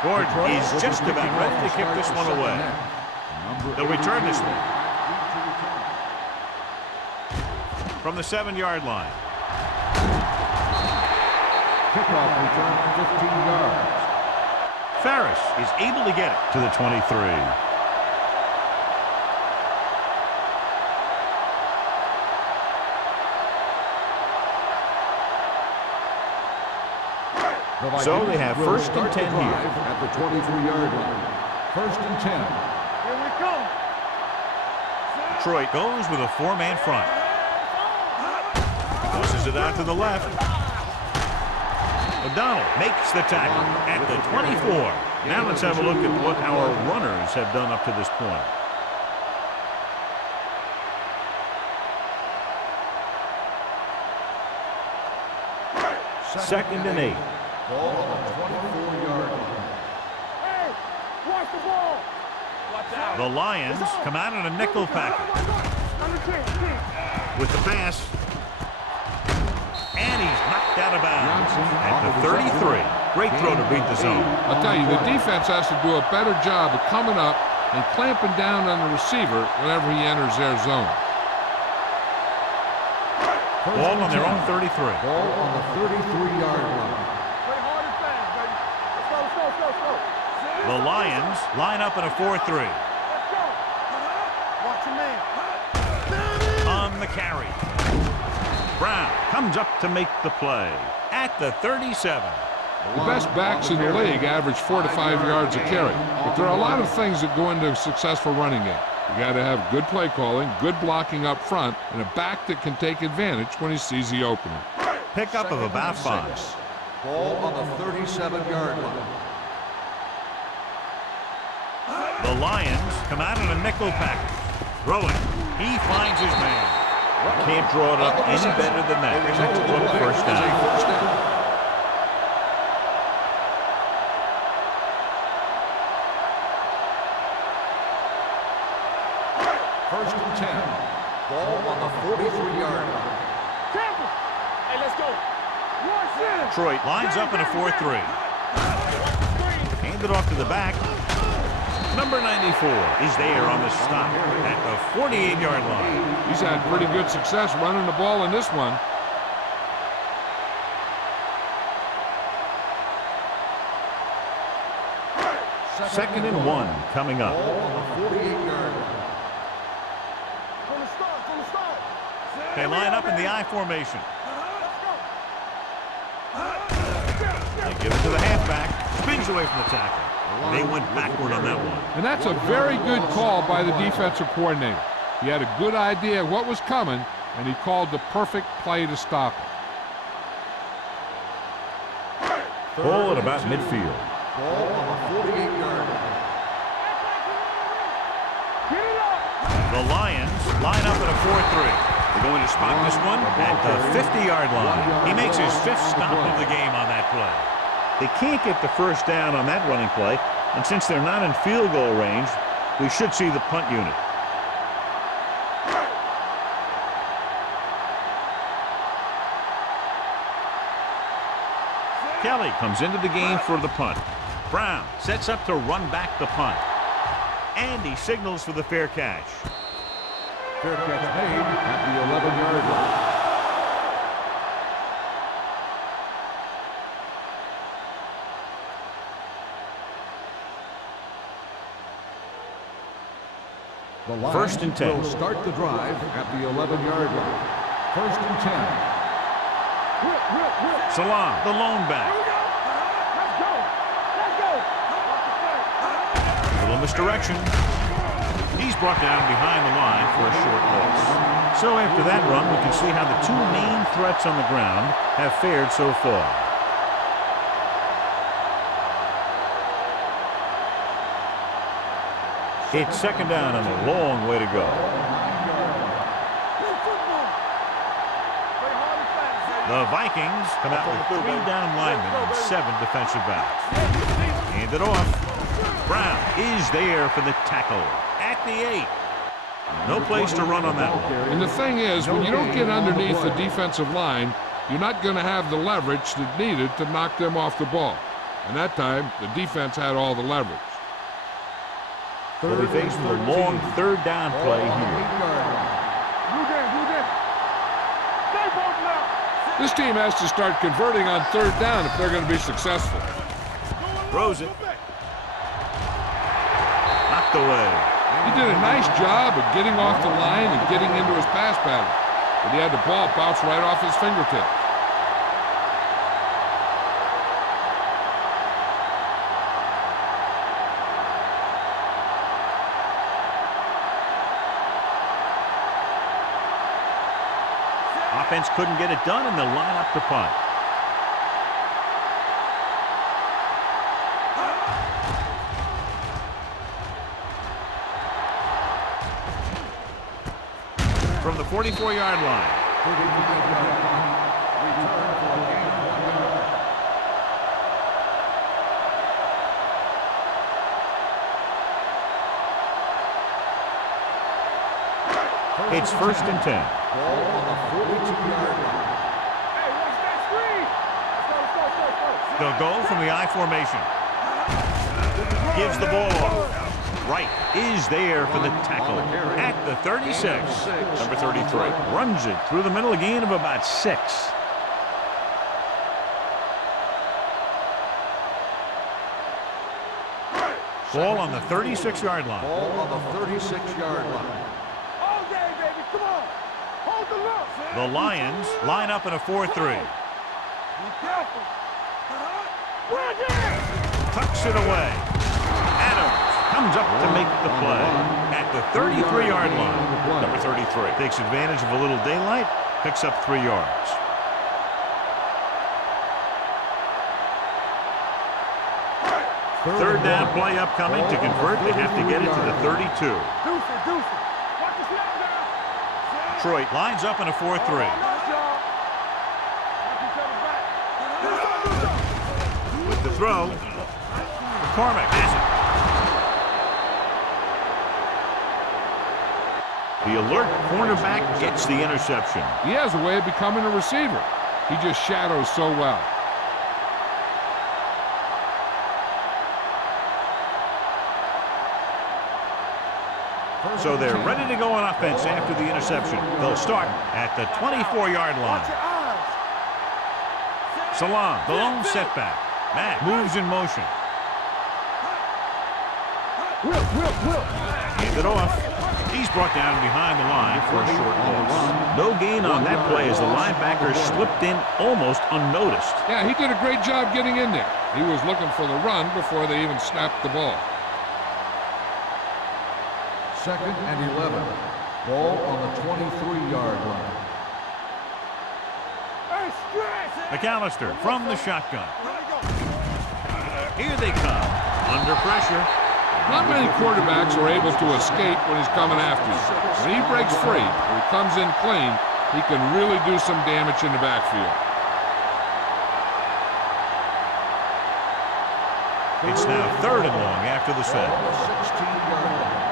Gordon is just about ready to kick this one away. They'll return this one from the 7-yard line. Kickoff return 15 yards. Ferris is able to get it to the 23. So they have first and 10 here. At the 23-yard line. First and 10. Here we come. Detroit goes with a 4-man front. Pushes it out to the left. O'Donnell makes the tackle at the 24. Now let's have a look at what our runners have done up to this point. Second and 8. Ball on the 24-yard line. Hey, watch the ball. Watch out. The Lions come out in a nickel package Under 10. with the pass. And he's knocked out of bounds at the 33. Great throw to beat the zone. I'll tell you, the defense has to do a better job of coming up and clamping down on the receiver whenever he enters their zone. Ball on their own 33. Ball on the 33-yard line. Play hard and fast, baby. Let's go. The Lions line up in a 4-3. Let's go. Watch your man. On the carry. Brown comes up to make the play at the 37. The best backs in the league average 4 to 5 yards a carry. But there are a lot of things that go into a successful running game. You got to have good play calling, good blocking up front, and a back that can take advantage when he sees the opening. Pickup of about 5. Ball on the 37-yard line. The Lions come out in a nickel package. Throwing. He finds his man. Can't draw it up any better than that. First down. First and 10. Ball on the 43-yard line. Campbell. Hey, let's go. Watch in. Detroit lines up in a 4-3. Hand it off to the back. Number 94 is there on the stop at the 48-yard line. He's had pretty good success running the ball in this one. Second and 1 coming up. Ball on the 48-yard line. From the start. They line up in the I formation. They give it to the halfback. Spins away from the tackle. They went backward on that one. And that's a very good call by the defensive coordinator. He had a good idea of what was coming, and he called the perfect play to stop it. Ball at about midfield. Ball on the 48-yard line. Get it up. The Lions line up in a 4-3. They're going to spot this one at the 50-yard line. He makes his 5th stop of the game on that play. They can't get the first down on that running play, and since they're not in field goal range, we should see the punt unit. Kelly comes into the game for the punt. Brown sets up to run back the punt. And he signals for the fair catch. Fair catch made at the 11-yard line. The Lions First and 10. will start the drive at the 11-yard line. First and 10. Salam, the lone back. Little misdirection. He's brought down behind the line for a short loss. So after that run, we can see how the two main threats on the ground have fared so far. It's second down and a long way to go. The Vikings come out with 3 down linemen and 7 defensive backs. Hand it off. Brown is there for the tackle at the 8. No place to run on that one. And the thing is, when you don't get underneath the defensive line, you're not going to have the leverage that's needed to knock them off the ball. And that time, the defense had all the leverage. They'll be faced with a long third down play here. This team has to start converting on third down if they're going to be successful. Throws it. Knocked away. He did a nice job of getting off the line and getting into his pass pattern, but he had the ball bounce right off his fingertips. Offense couldn't get it done, and they'll line up to punt. From the 44-yard line. It's 1st and 10. Ball on the 42-yard line. Hey, watch that screen. Let's go. They'll go from the I formation. Gives the ball off. Wright is there for the tackle at the 36. Number 33 runs it through the middle, a gain of about 6. Ball on the 36-yard line. Ball on the 36-yard line. All day, baby. Come on. Hold the look. The Lions line up in a 4-3. Be careful. Right there. Tucks it away. Adams comes up to make the play at the 33-yard line. Number 33 takes advantage of a little daylight, picks up 3 yards. Third down play upcoming. To convert, they have to get it to the 32. Deuce it. Watch the snap down. Detroit lines up in a 4-3. Nice job. Knock each other back. With the throw, McCormick has it. The alert cornerback gets the interception. He has a way of becoming a receiver. He just shadows so well. So they're ready to go on offense after the interception. They'll start at the 24-yard line. Watch your eyes. Salam, the lone setback. Mack moves in motion. Will. Hand it off. He's brought down behind the line for a short loss. No gain on that play as the linebacker slipped in almost unnoticed. Yeah, he did a great job getting in there. He was looking for the run before they even snapped the ball. 2nd and 11. Ball on the 23-yard line. Hey, stretch. McAllister from the shotgun. Here they come. Under pressure. Not many quarterbacks are able to escape when he's coming after you. When he breaks free, or he comes in clean, he can really do some damage in the backfield. It's now 3rd and long after the set. On the 16-yard line.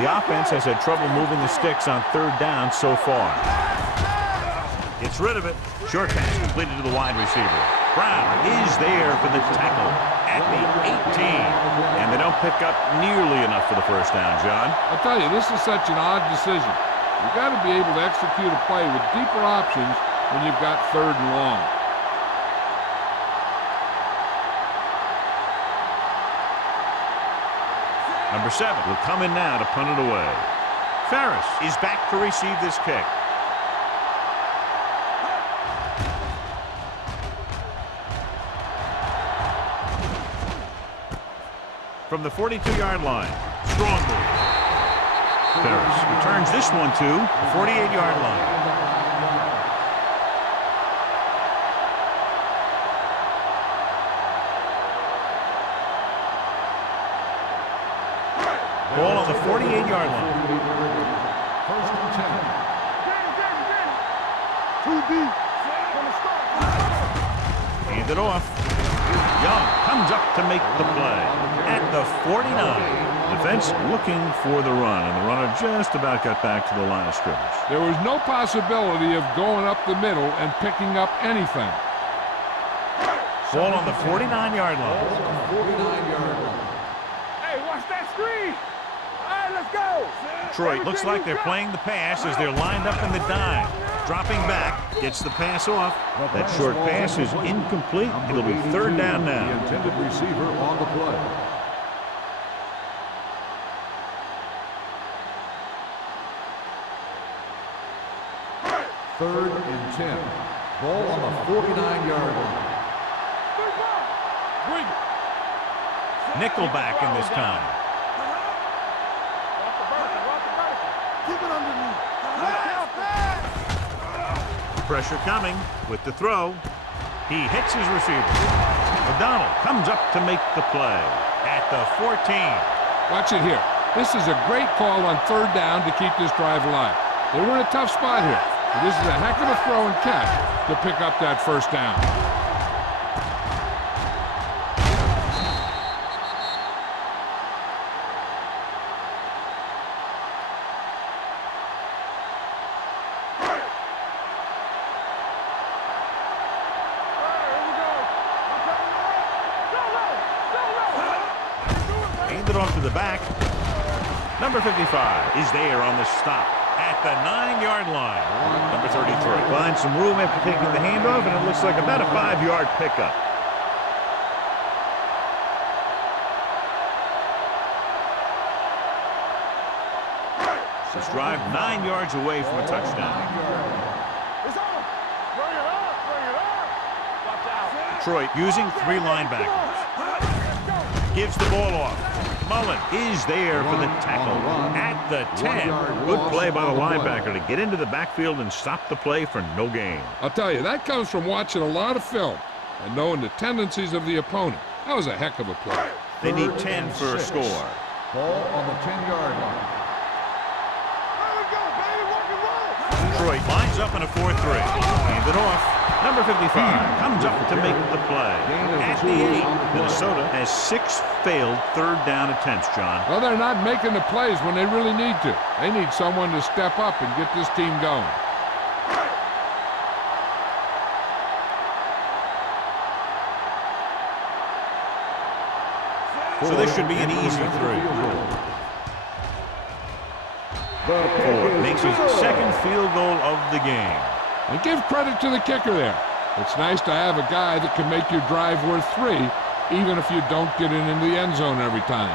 The offense has had trouble moving the sticks on 3rd down so far. Gets rid of it. Short pass completed to the wide receiver. Brown is there for the tackle at the 18. And they don't pick up nearly enough for the first down, John. I'll tell you, this is such an odd decision. You've got to be able to execute a play with deeper options when you've got 3rd and long. Number 7 will come in now to punt it away. Ferris is back to receive this kick. From the 42-yard line, strong move. Ferris returns this one to the 48-yard line. Ball on the 48-yard line. 1st and 10. Too deep. From the start. Hand it off. Young comes up to make the play at the 49. Defense looking for the run, and the runner just about got back to the line of scrimmage. There was no possibility of going up the middle and picking up anything. Ball on the 49-yard line. Hey, watch that screen. All right, let's go. Detroit looks like they're playing the pass as they're lined up in the dime. Dropping back, gets the pass off. That short pass is incomplete. It'll be third down now. The intended receiver on the play. Third and 10. Ball on the 49-yard line. Nickelback in this time. Keep it underneath. Pressure coming with the throw. He hits his receiver. O'Donnell comes up to make the play at the 14. Watch it here. This is a great call on third down to keep this drive alive. They were in a tough spot here. But this is a heck of a throw and catch to pick up that first down. Handed off to the back. Number 55 is there on the stop at the 9-yard line. Number 33 finds some room after taking the handoff, and it looks like about a 5-yard pickup. This drive 9 yards away from a touchdown. It's on. Bring it up. Bring it up. Watch out. Detroit using 3 linebackers. Gives the ball off. Mullen is there for the tackle at the 10. Good play by the linebacker to get into the backfield and stop the play for no gain. I'll tell you, that comes from watching a lot of film and knowing the tendencies of the opponent. That was a heck of a play. They need 10 for a score. Ball on the 10-yard line. There we go, baby. Rock and roll. Detroit lines up in a 4-3. Hand it off. Number 55 comes up to make the play at the 8. Minnesota has 6 failed third down attempts, John. Well, they're not making the plays when they really need to. They need someone to step up and get this team going. So this should be an easy 3. Ford makes his second field goal of the game. And give credit to the kicker there. It's nice to have a guy that can make your drive worth 3, even if you don't get it into the end zone every time.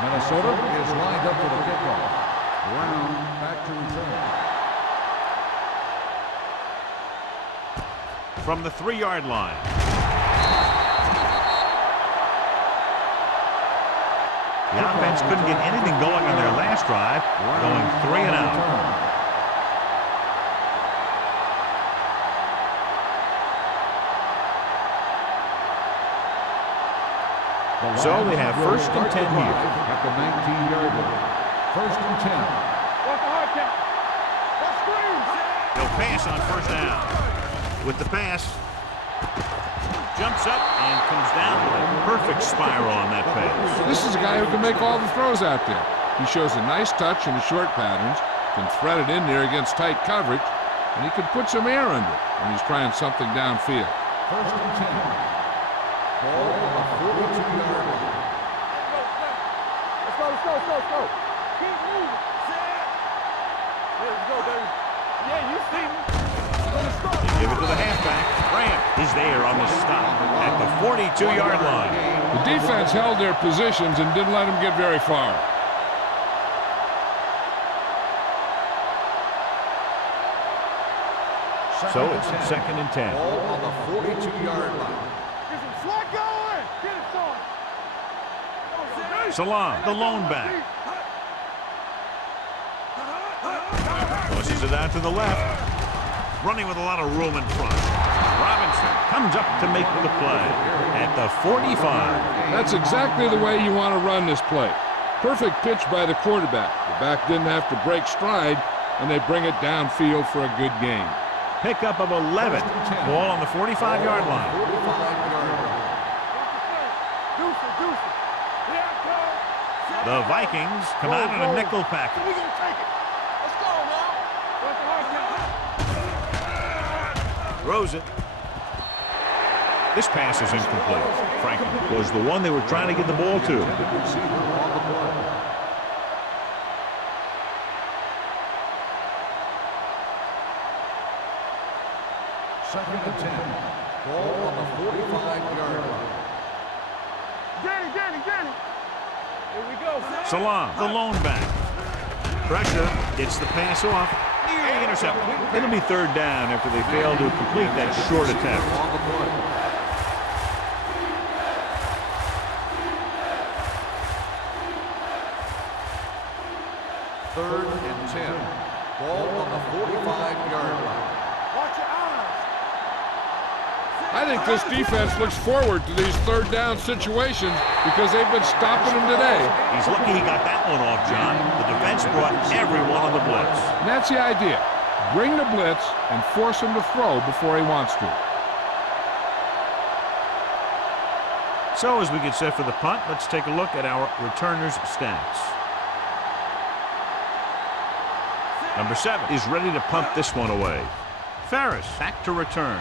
Minnesota is lined up for the kickoff. Brown back to return. From the 3-yard line. The offense couldn't get anything going on their last drive, going 3 and out. So they have first and 10 here. At the 19-yard line. First and 10. What's the hard count? What screen? No pass on first down. With the pass, jumps up and comes down with a perfect spiral on that pass. This is a guy who can make all the throws out there. He shows a nice touch in the short patterns, can thread it in there against tight coverage, and he can put some air under it when he's trying something downfield. First and 10. Ball on the 42-yard line. Let's go, let's go, let's go, let's go. Keep moving. Yeah, let's go, baby. Yeah, you see me. Give it to the halfback. Grant is there on the stop at the 42-yard line. The defense held their positions and didn't let them get very far. So it's second and 10. Ball on the 42-yard line. Get some slack going. Get it, son. Salam, the lone back. Pushes it out to the left. Running with a lot of room in front. Robinson comes up to make the play at the 45. That's exactly the way you want to run this play. Perfect pitch by the quarterback. The back didn't have to break stride, and they bring it downfield for a good gain. Pickup of 11. Ball on the 45-yard line. 45-yard line. The Vikings come out in a nickel package. We gonna take it. Let's go now. Throws it. This pass is incomplete. Franklin was the one they were trying to get the ball to. Receiver on the play. Second and 10. Ball on the 45-yard line. Danny. Here we go, son. Salam, the lone back. Pressure gets the pass off. Nearly intercepted. It'll be third down after they fail to complete that short attempt. On the play. Third and 10. Ball on the 45-yard line. Watch your eyes. I think this defense looks forward to these third down situations because they've been stopping them today. He's lucky he got that one off, John. The defense brought everyone on the blitz. And that's the idea. Bring the blitz and force him to throw before he wants to. So as we get set for the punt, let's take a look at our returners' stats. Number 7 is ready to punt this one away. Ferris back to return.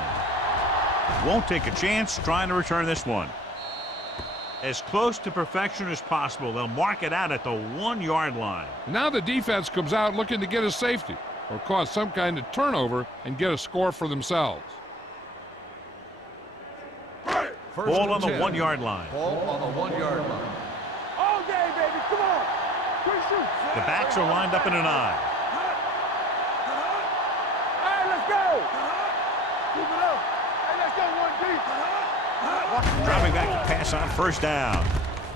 Won't take a chance trying to return this one. As close to perfection as possible. They'll mark it out at the 1-yard line. Now the defense comes out looking to get a safety or cause some kind of turnover and get a score for themselves. First Ball and on the 10. 1-yard line. Ball on the 1-yard line. All day, baby. Come on. Quick shoot. The backs are lined up in an eye. All right, let's go. Keep it up. Hey, let's go one deep. Dropping back to pass on first down.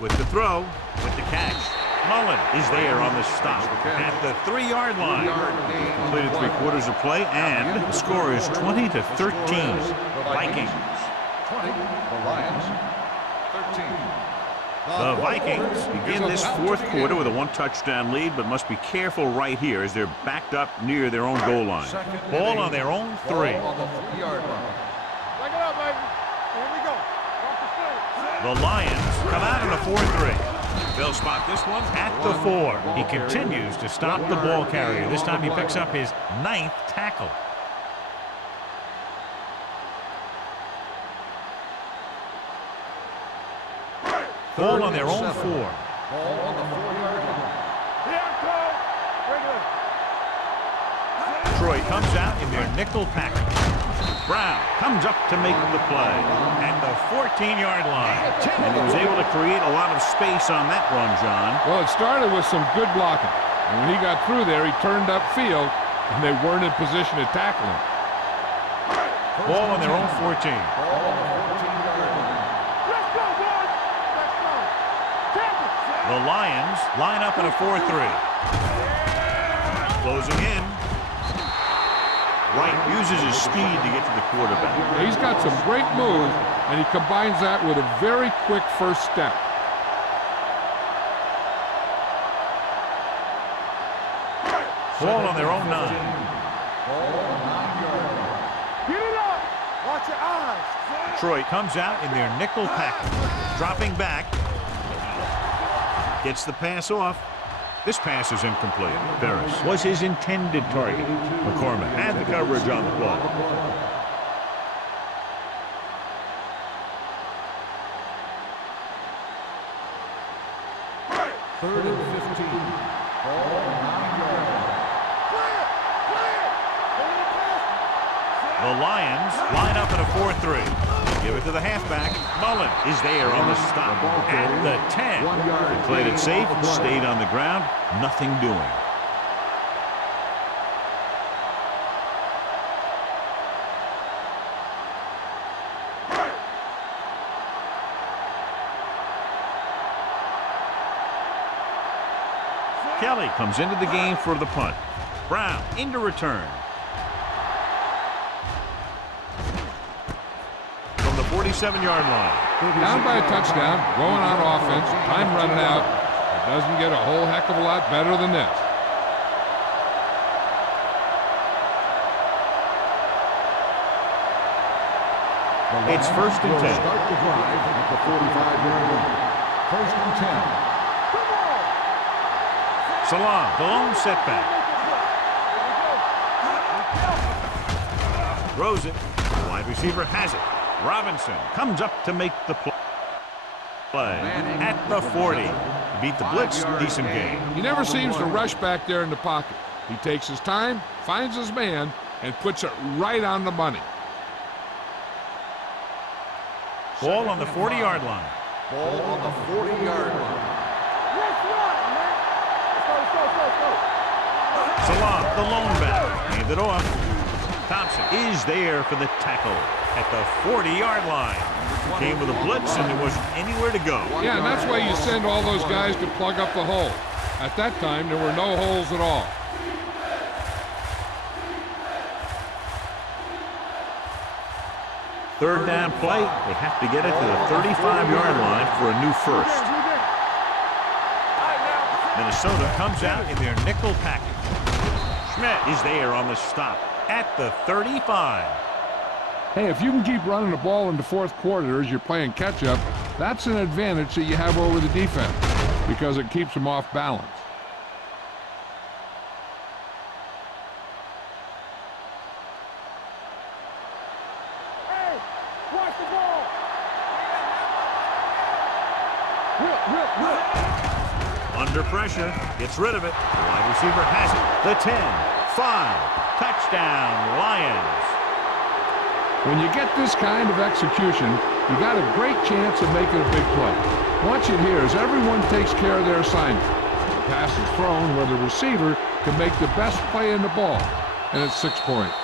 With the throw, with the catch. Mullen is there on the stop at the 3-yard line. Completed 3/4 of play, and the score is 20-13. Vikings. 20, the Lions. 13. The Vikings begin this fourth quarter with a 1-touchdown lead, but must be careful right here as they're backed up near their own goal line. Ball on their own 3. Ball on the 3-yard line. Back it up, baby. Here we go. Off the straight. The Lions come out in a 4-3. They'll spot this one at the 4. He continues to stop the ball carrier. This time he picks up his 9th tackle. Ball on their own 4. Ball on the 4-yard line. Here I come. Break it up. Troy comes out in their nickel package. Brown comes up to make the play at the 14-yard line. And he was able to create a lot of space on that run, John. Well, it started with some good blocking. And when he got through there, he turned upfield, and they weren't in position to tackle him. Ball on their own 14. Ball on the 14-yard line. Let's go, boys. Let's go. Temple. The Lions line up in a 4-3. Closing in. Wright uses his speed to get to the quarterback. He's got some great moves, and he combines that with a very quick first step. Ball on their own 9. Ball on the 9-yard line. Get it up. Watch your eyes. Detroit comes out in their nickel package. Dropping back. Gets the pass off. This pass is incomplete. Ferris was his intended target. McCormick had the coverage on the play. Third and 15. Ball on the 9-yard line. Clear. The Lions line up in a 4-3. Give it to the halfback. Mullen is there on the stop at the 10. They played it safe, stayed on the ground, nothing doing. Kelly comes into the game for the punt. Brown into return. 47-yard line. Down by a touchdown, going on offense, time running out. It doesn't get a whole heck of a lot better than this. It's 1st and 10. Start the drive at the 45-yard line. 1st and 10. Salam, the lone setback. Throws it. The wide receiver has it. Robinson comes up to make the play. At the 40. Beat the blitz. Decent game. He never seems to rush back there in the pocket. He takes his time, finds his man, and puts it right on the money. Ball on the 40-yard line. Ball on the 40-yard line. Let's run, man. Let's go. Salam, the lone back. Hand it off. Thompson is there for the tackle at the 40-yard line. Came with a blitz, and there wasn't anywhere to go. Yeah, and that's why you send all those guys to plug up the hole. At that time, there were no holes at all. Third down play. They have to get it to the 35-yard line for a new first. Minnesota comes out in their nickel package. Schmidt is there on the stop at the 35. Hey, if you can keep running the ball in the fourth quarter as you're playing catch-up, that's an advantage that you have over the defense because it keeps them off balance. Hey, watch the ball. Whip. Under pressure, gets rid of it. The wide receiver has it. The 10, 5, touchdown, Lions. When you get this kind of execution, you got a great chance of making a big play. Watch it here as everyone takes care of their assignment. The pass is thrown where the receiver can make the best play in the ball, and it's 6 points.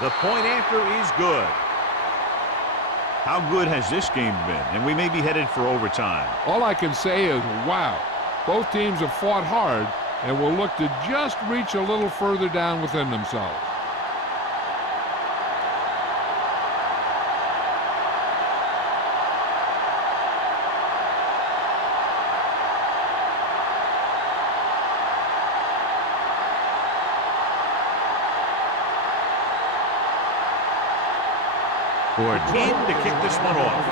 The point after is good. How good has this game been? And we may be headed for overtime. All I can say is, wow. Both teams have fought hard and will look to just reach a little further down within themselves. Gordon in to kick this one off.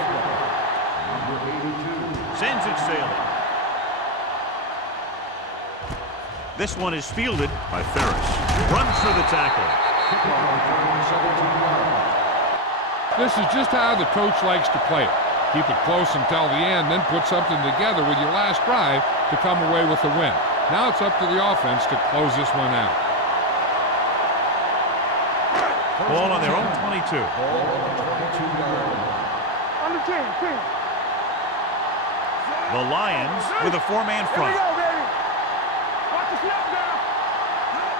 Sends it sailing. This one is fielded by Ferris. Runs for the tackle. This is just how the coach likes to play it. Keep it close until the end, then put something together with your last drive to come away with the win. Now it's up to the offense to close this one out. Ball on their own 22. Ball on the 22-yard line. On the team. The Lions with a four-man Here we front. go, baby. Watch the snap now.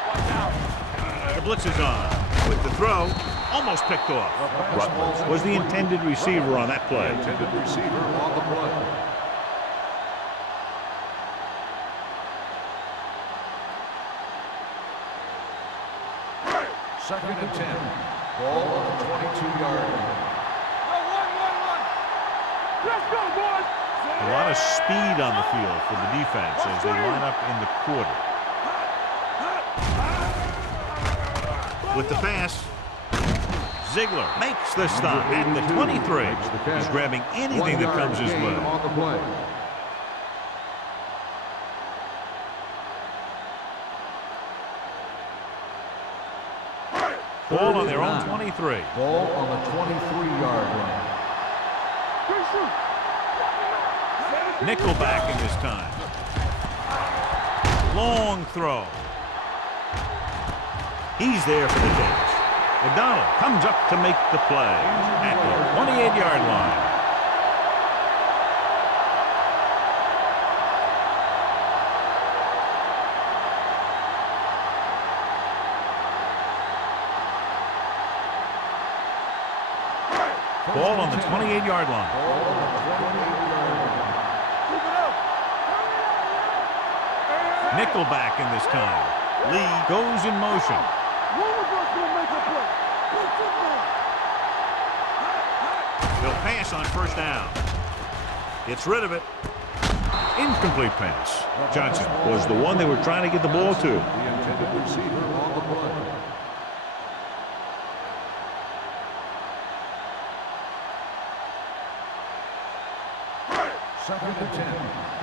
Watch out. The blitz is on. With the throw, almost picked off. Rutledge was the intended receiver on that play. Intended receiver on the play. Second and 10. Ball on the 22-yard line. One. Let's go, boys. A lot of speed on the field for the defense as they line up in the quarter. With the pass, Ziegler makes the stop at the 23. He's grabbing anything that comes his way. On the play. Ball on their own 23. Ball on the 23-yard line. Good shoot. Nickelback in this time. Long throw. He's there for the catch. McDonald comes up to make the play at the 28-yard line. Ball on the 28-yard line. Nickelback in this time. Lee goes in motion. He'll pass on first down. Gets rid of it. Incomplete pass. Johnson was the one they were trying to get the ball to. The intended receiver on the play. Second and 10.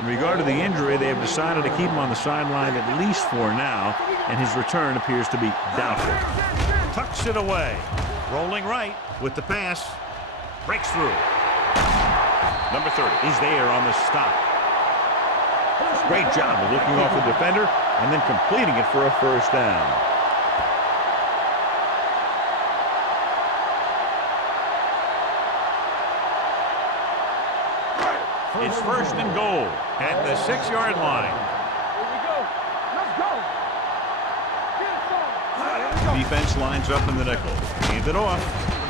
In regard to the injury, they have decided to keep him on the sideline at least for now, and his return appears to be doubtful. Tucks it away. Rolling right with the pass. Breaks through. Number 30 is there on the stop. Great job of looking off the defender and then completing it for a first down. It's first and goal at the 6-yard line. Here we go. Let's go. Get it going. Defense lines up in the nickel. Hands it off.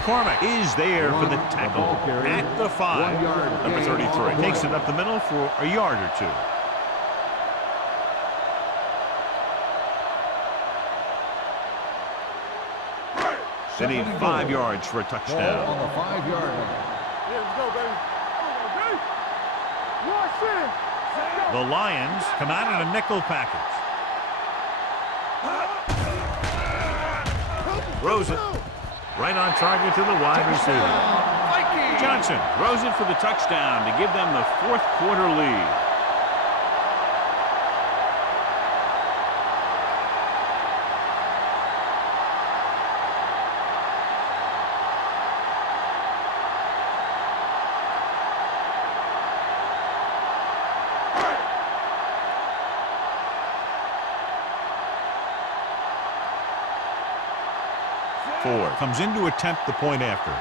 McCormick is there for the tackle at the 5. Number 33 takes it up the middle for a yard or two. They need 5 yards for a touchdown. On the 5-yard line. Here we go, baby. Okay. Watch it. The Lions come out in a nickel package. Throws it right on target to the wide receiver. Johnson throws it for the touchdown to give them the 4th quarter lead. Ford comes in to attempt the point after.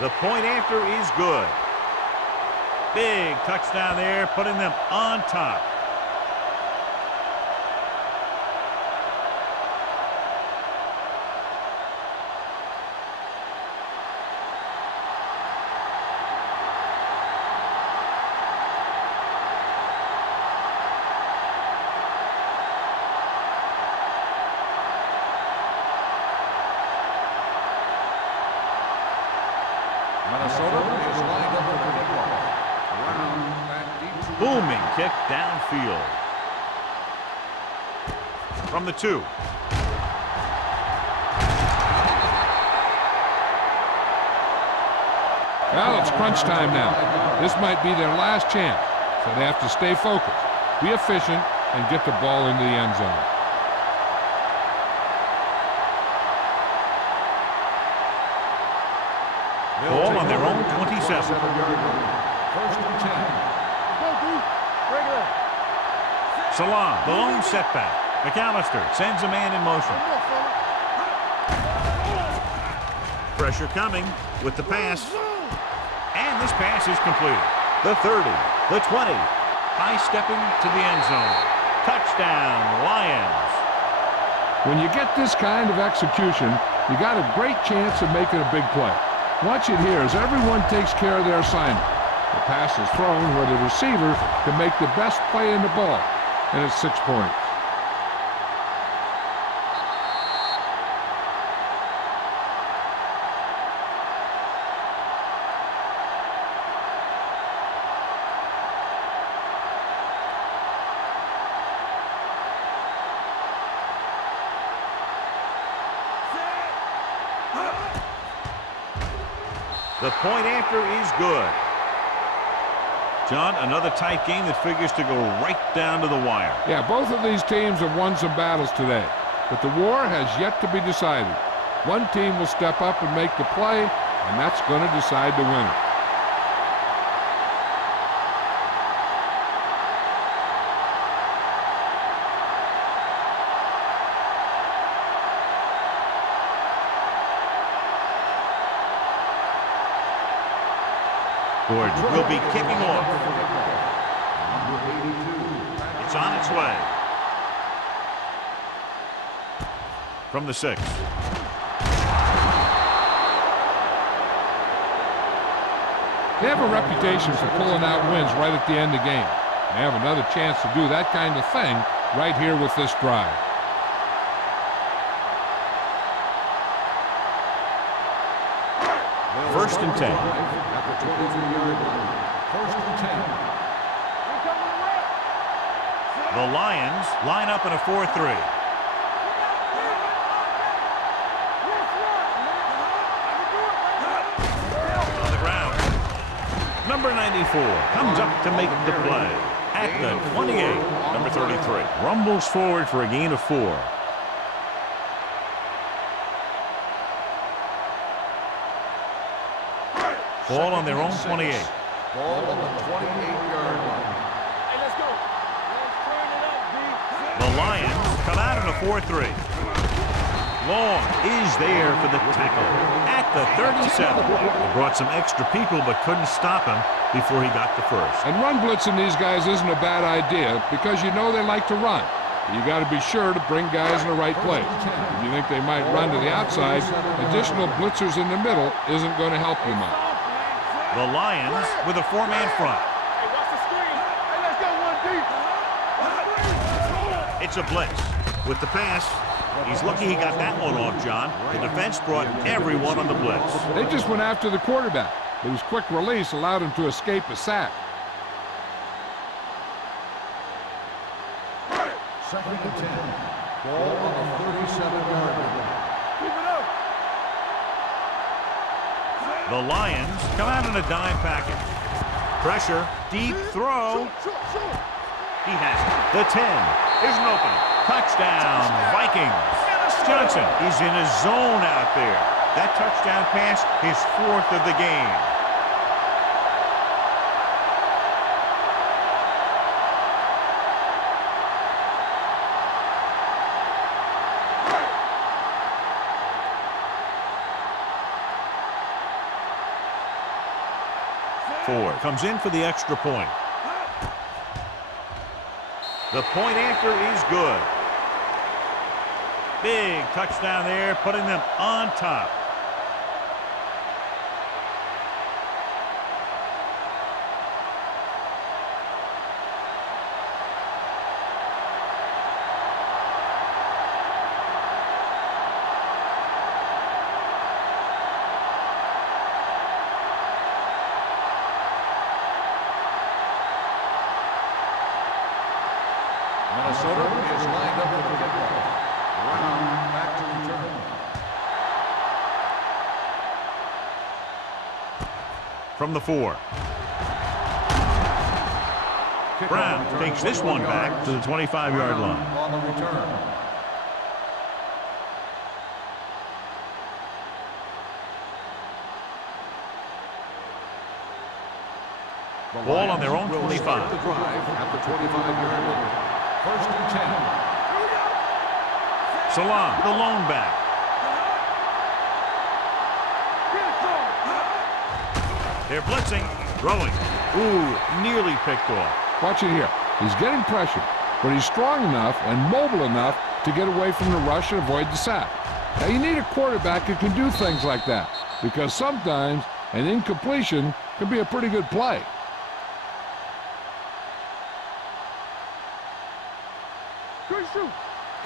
The point after is good. Big touchdown there, putting them on top. Minnesota is lined up for the kickoff. Around at deep. Booming kick downfield. From the 2. Well, it's crunch time now. This might be their last chance, so they have to stay focused, be efficient, and get the ball into the end zone. Ball on their own 27. First and 10. Go, D. Bring it up. Salam, the lone setback. McAllister sends a man in motion. Come on, fella. Pressure coming with the pass. And this pass is completed. The 30, the 20. High stepping to the end zone. Touchdown, Lions. When you get this kind of execution, you got a great chance of making a big play. Watch it here as everyone takes care of their assignment. The pass is thrown where the receiver can make the best play in the ball, and it's 6 points. The point after is good. John, another tight game that figures to go right down to the wire. Yeah, both of these teams have won some battles today, but the war has yet to be decided. One team will step up and make the play, and that's going to decide the winner. Gordon will be kicking off. It's on its way. from the 6. They have a reputation for pulling out wins right at the end of the game. They have another chance to do that kind of thing right here with this drive. First and 10. At the 22-yard line. First and 10. The Lions line up in a 4-3. On the ground. Number 94 comes up to make the play. At the 28, number 33 rumbles forward for a gain of 4. Ball on their own 28. Ball on the 28-yard line. Hey, let's go. Let's turn it up, B. The Lions come out in a 4-3. Long is there for the tackle at the 37. They brought some extra people but couldn't stop him before he got the first. And run blitzing these guys isn't a bad idea because you know they like to run. You got to be sure to bring guys in the right place. If you think they might run to the outside, additional blitzers in the middle isn't going to help you much. The Lions with a 4-man front. Hey, watch the screen. Hey, let's go one deep. It's a blitz. With the pass, he's lucky he got that one off, John. The defense brought everyone on the blitz. They just went after the quarterback, but his quick release allowed him to escape a sack. Second and 10. Ball on the 37-yard line. Keep it up. The Lions come out in a dime package. Pressure, deep throw. He has it. The 10. Here's an opening. Touchdown, Vikings. Johnson is in a zone out there. That touchdown pass, his 4th of the game. Ford comes in for the extra point. The point after is good. Big touchdown there, putting them on top. Minnesota is lined up with the kickoff. Brown back to return. From the 4. Brown takes this one back to the 25-yard line. On the return. Ball on their own Will 25. start the drive at the 25-yard line. First and 10. Salam, the lone back. They're blitzing, throwing. Ooh, nearly picked off. Watch it here. He's getting pressure, but he's strong enough and mobile enough to get away from the rush and avoid the sack. Now, you need a quarterback who can do things like that because sometimes an incompletion can be a pretty good play. Good shoot.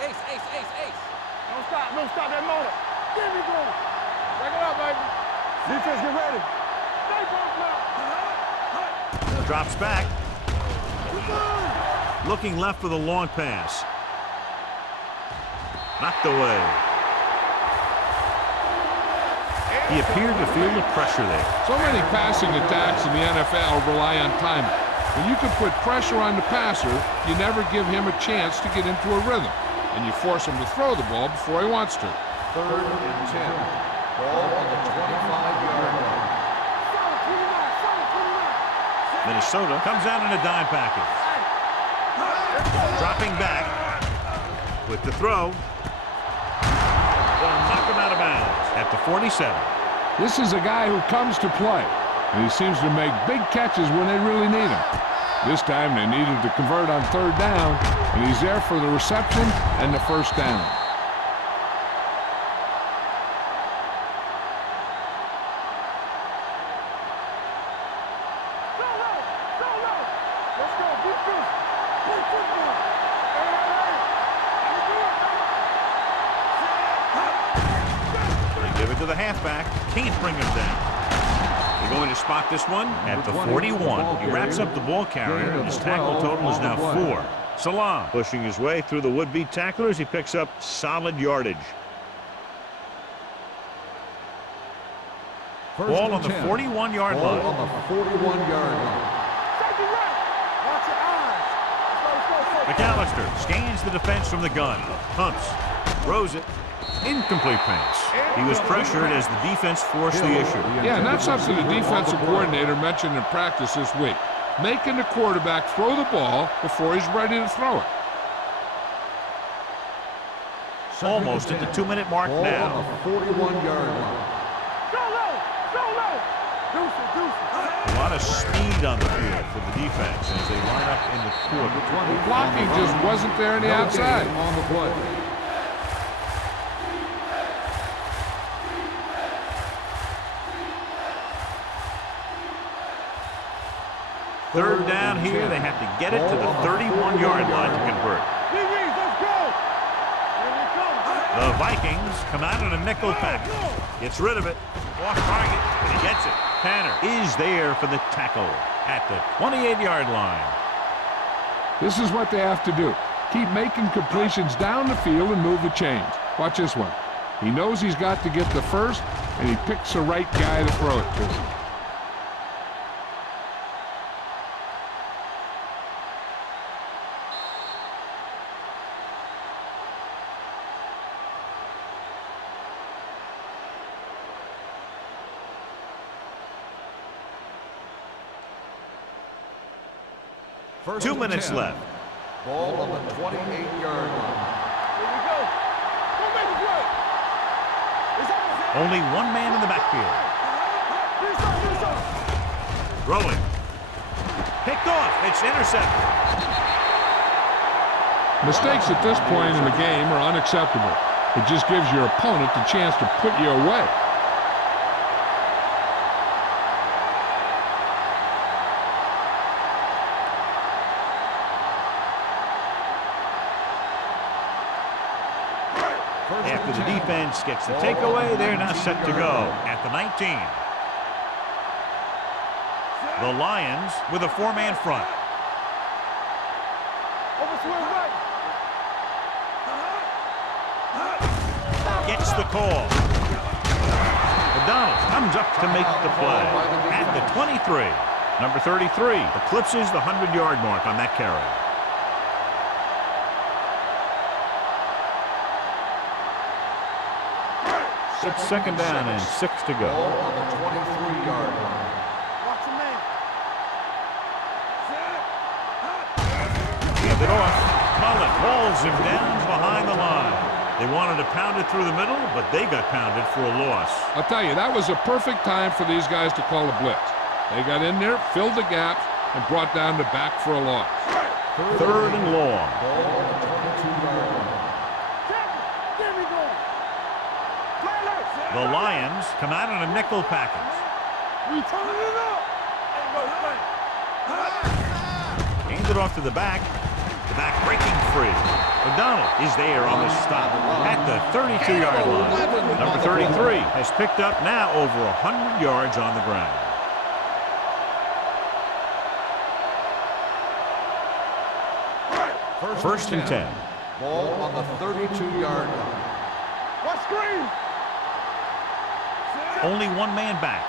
Ace, ace, ace, ace. Don't stop that motor. Give me going. Break it up, baby. Defense, get ready. Stay close now. Drops back. Looking left for the long pass. Knocked away. He appeared to feel the pressure there. So many passing attacks in the NFL rely on timing. When you can put pressure on the passer, you never give him a chance to get into a rhythm, and you force him to throw the ball before he wants to. Third and 10. Ball on the 25-yard line. Minnesota comes out in a dime package. Dropping back with the throw. They'll knock him out of bounds at the 47. This is a guy who comes to play, and he seems to make big catches when they really need him. This time they needed to convert on 3rd down, and he's there for the reception and the first down. They give it to the halfback. Can't bring him down. They're going to spot this one at the 41. He wraps up the ball carrier, and his tackle total is now 4. Salam pushing his way through the would-be tacklers. He picks up solid yardage. Ball on the 41-yard line. On the 41-yard line. McAllister scans the defense from the gun. Pumps. Throws it. Incomplete pass. He was pressured as the defense forced the issue. Yeah, and that's something the defensive coordinator mentioned in practice this week. Making the quarterback throw the ball before he's ready to throw it. Almost at the 2-minute mark now. On the 41-yard line. A lot of speed on the field for the defense as they line up in the quarter. Blocking just wasn't there on the outside. On the play. Third down here. They have to get it to the 31-yard line to convert. The Vikings come out in a nickel package. Gets rid of it. Off target, and he gets it. Tanner is there for the tackle at the 28-yard line. This is what they have to do. Keep making completions down the field and move the chains. Watch this one. He knows he's got to get the first, and he picks the right guy to throw it to. First 2 and minutes 10. left. Ball on the 28-yard line. Only one man in the backfield. Throwing. Picked off. It's intercepted. Mistakes at this point in the game are unacceptable. It just gives your opponent the chance to put you away. After the defense gets the takeaway, they're now set to go at the 19. The Lions with a 4-man front. Gets the call. O'Donnell comes up to make the play at the 23. Number 33 eclipses the 100-yard mark on that carry. It's second down and 6 to go. Ball on the 23-yard line. Hand it off. Mullen hauls him down behind the line. They wanted to pound it through the middle, but they got pounded for a loss. I'll tell you, that was a perfect time for these guys to call a blitz. They got in there, filled the gaps, and brought down the back for a loss. Third and long. Ball on the 22-yard line. The Lions come out in a nickel package. Hands it off to the back. The back breaking free. O'Donnell is there on the stop at the 32-yard line. Number 33 has picked up now over 100 yards on the ground. First and 10. Ball on the 32-yard line. What screen? Only one man back.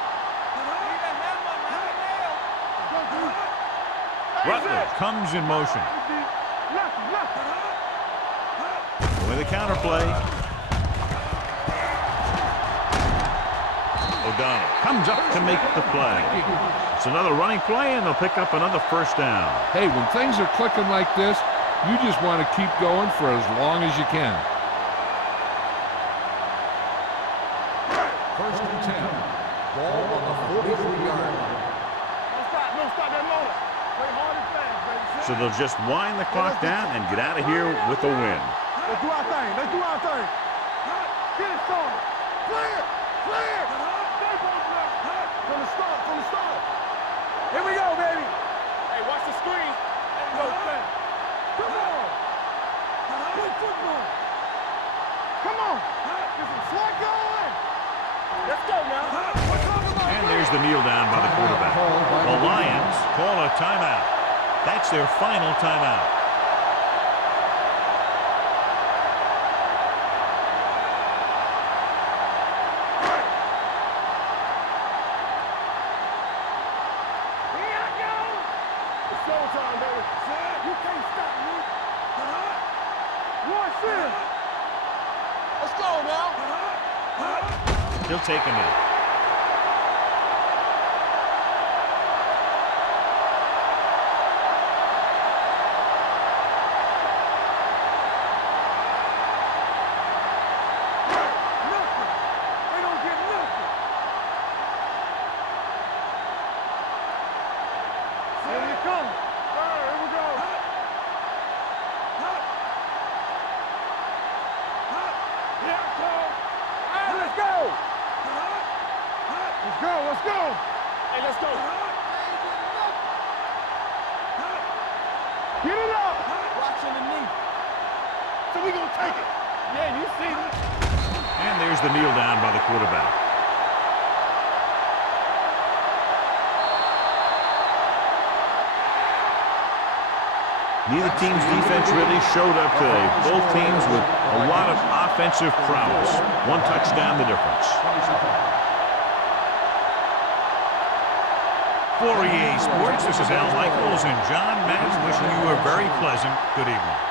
Rutledge comes in motion. With a counter play. O'Donnell comes up to make the play. It's another running play, and they'll pick up another first down. Hey, when things are clicking like this, you just want to keep going for as long as you can. First and 10. Ball on the 43-yard line. Don't stop that motor. Play hard and fast, baby. So they'll just wind the clock down and get out of here with a win. Let's do our thing. Let's do our thing. Get it started. Clear. Clear. From the start. From the start. Here we go, baby. Hey, watch the screen. There you go. by the quarterback. The Lions call a timeout. That's their final timeout. Showtime, baby. You can't stop me. Watch this. Let's go now. He'll take a knee. Nothing. They don't get nothing. Here we come. Here we go. Yeah, come. Hey, let's go. Let's go, let's go. Hey, let's go. Get it up. Watch underneath. So we gonna take it. Yeah, you see it. And there's the kneel down by the quarterback. Neither team's defense really showed up today. Both teams with a lot of offensive prowess. One touchdown, the difference. For EA Sports, this is Al Michaels and John Madden wishing you a very pleasant good evening.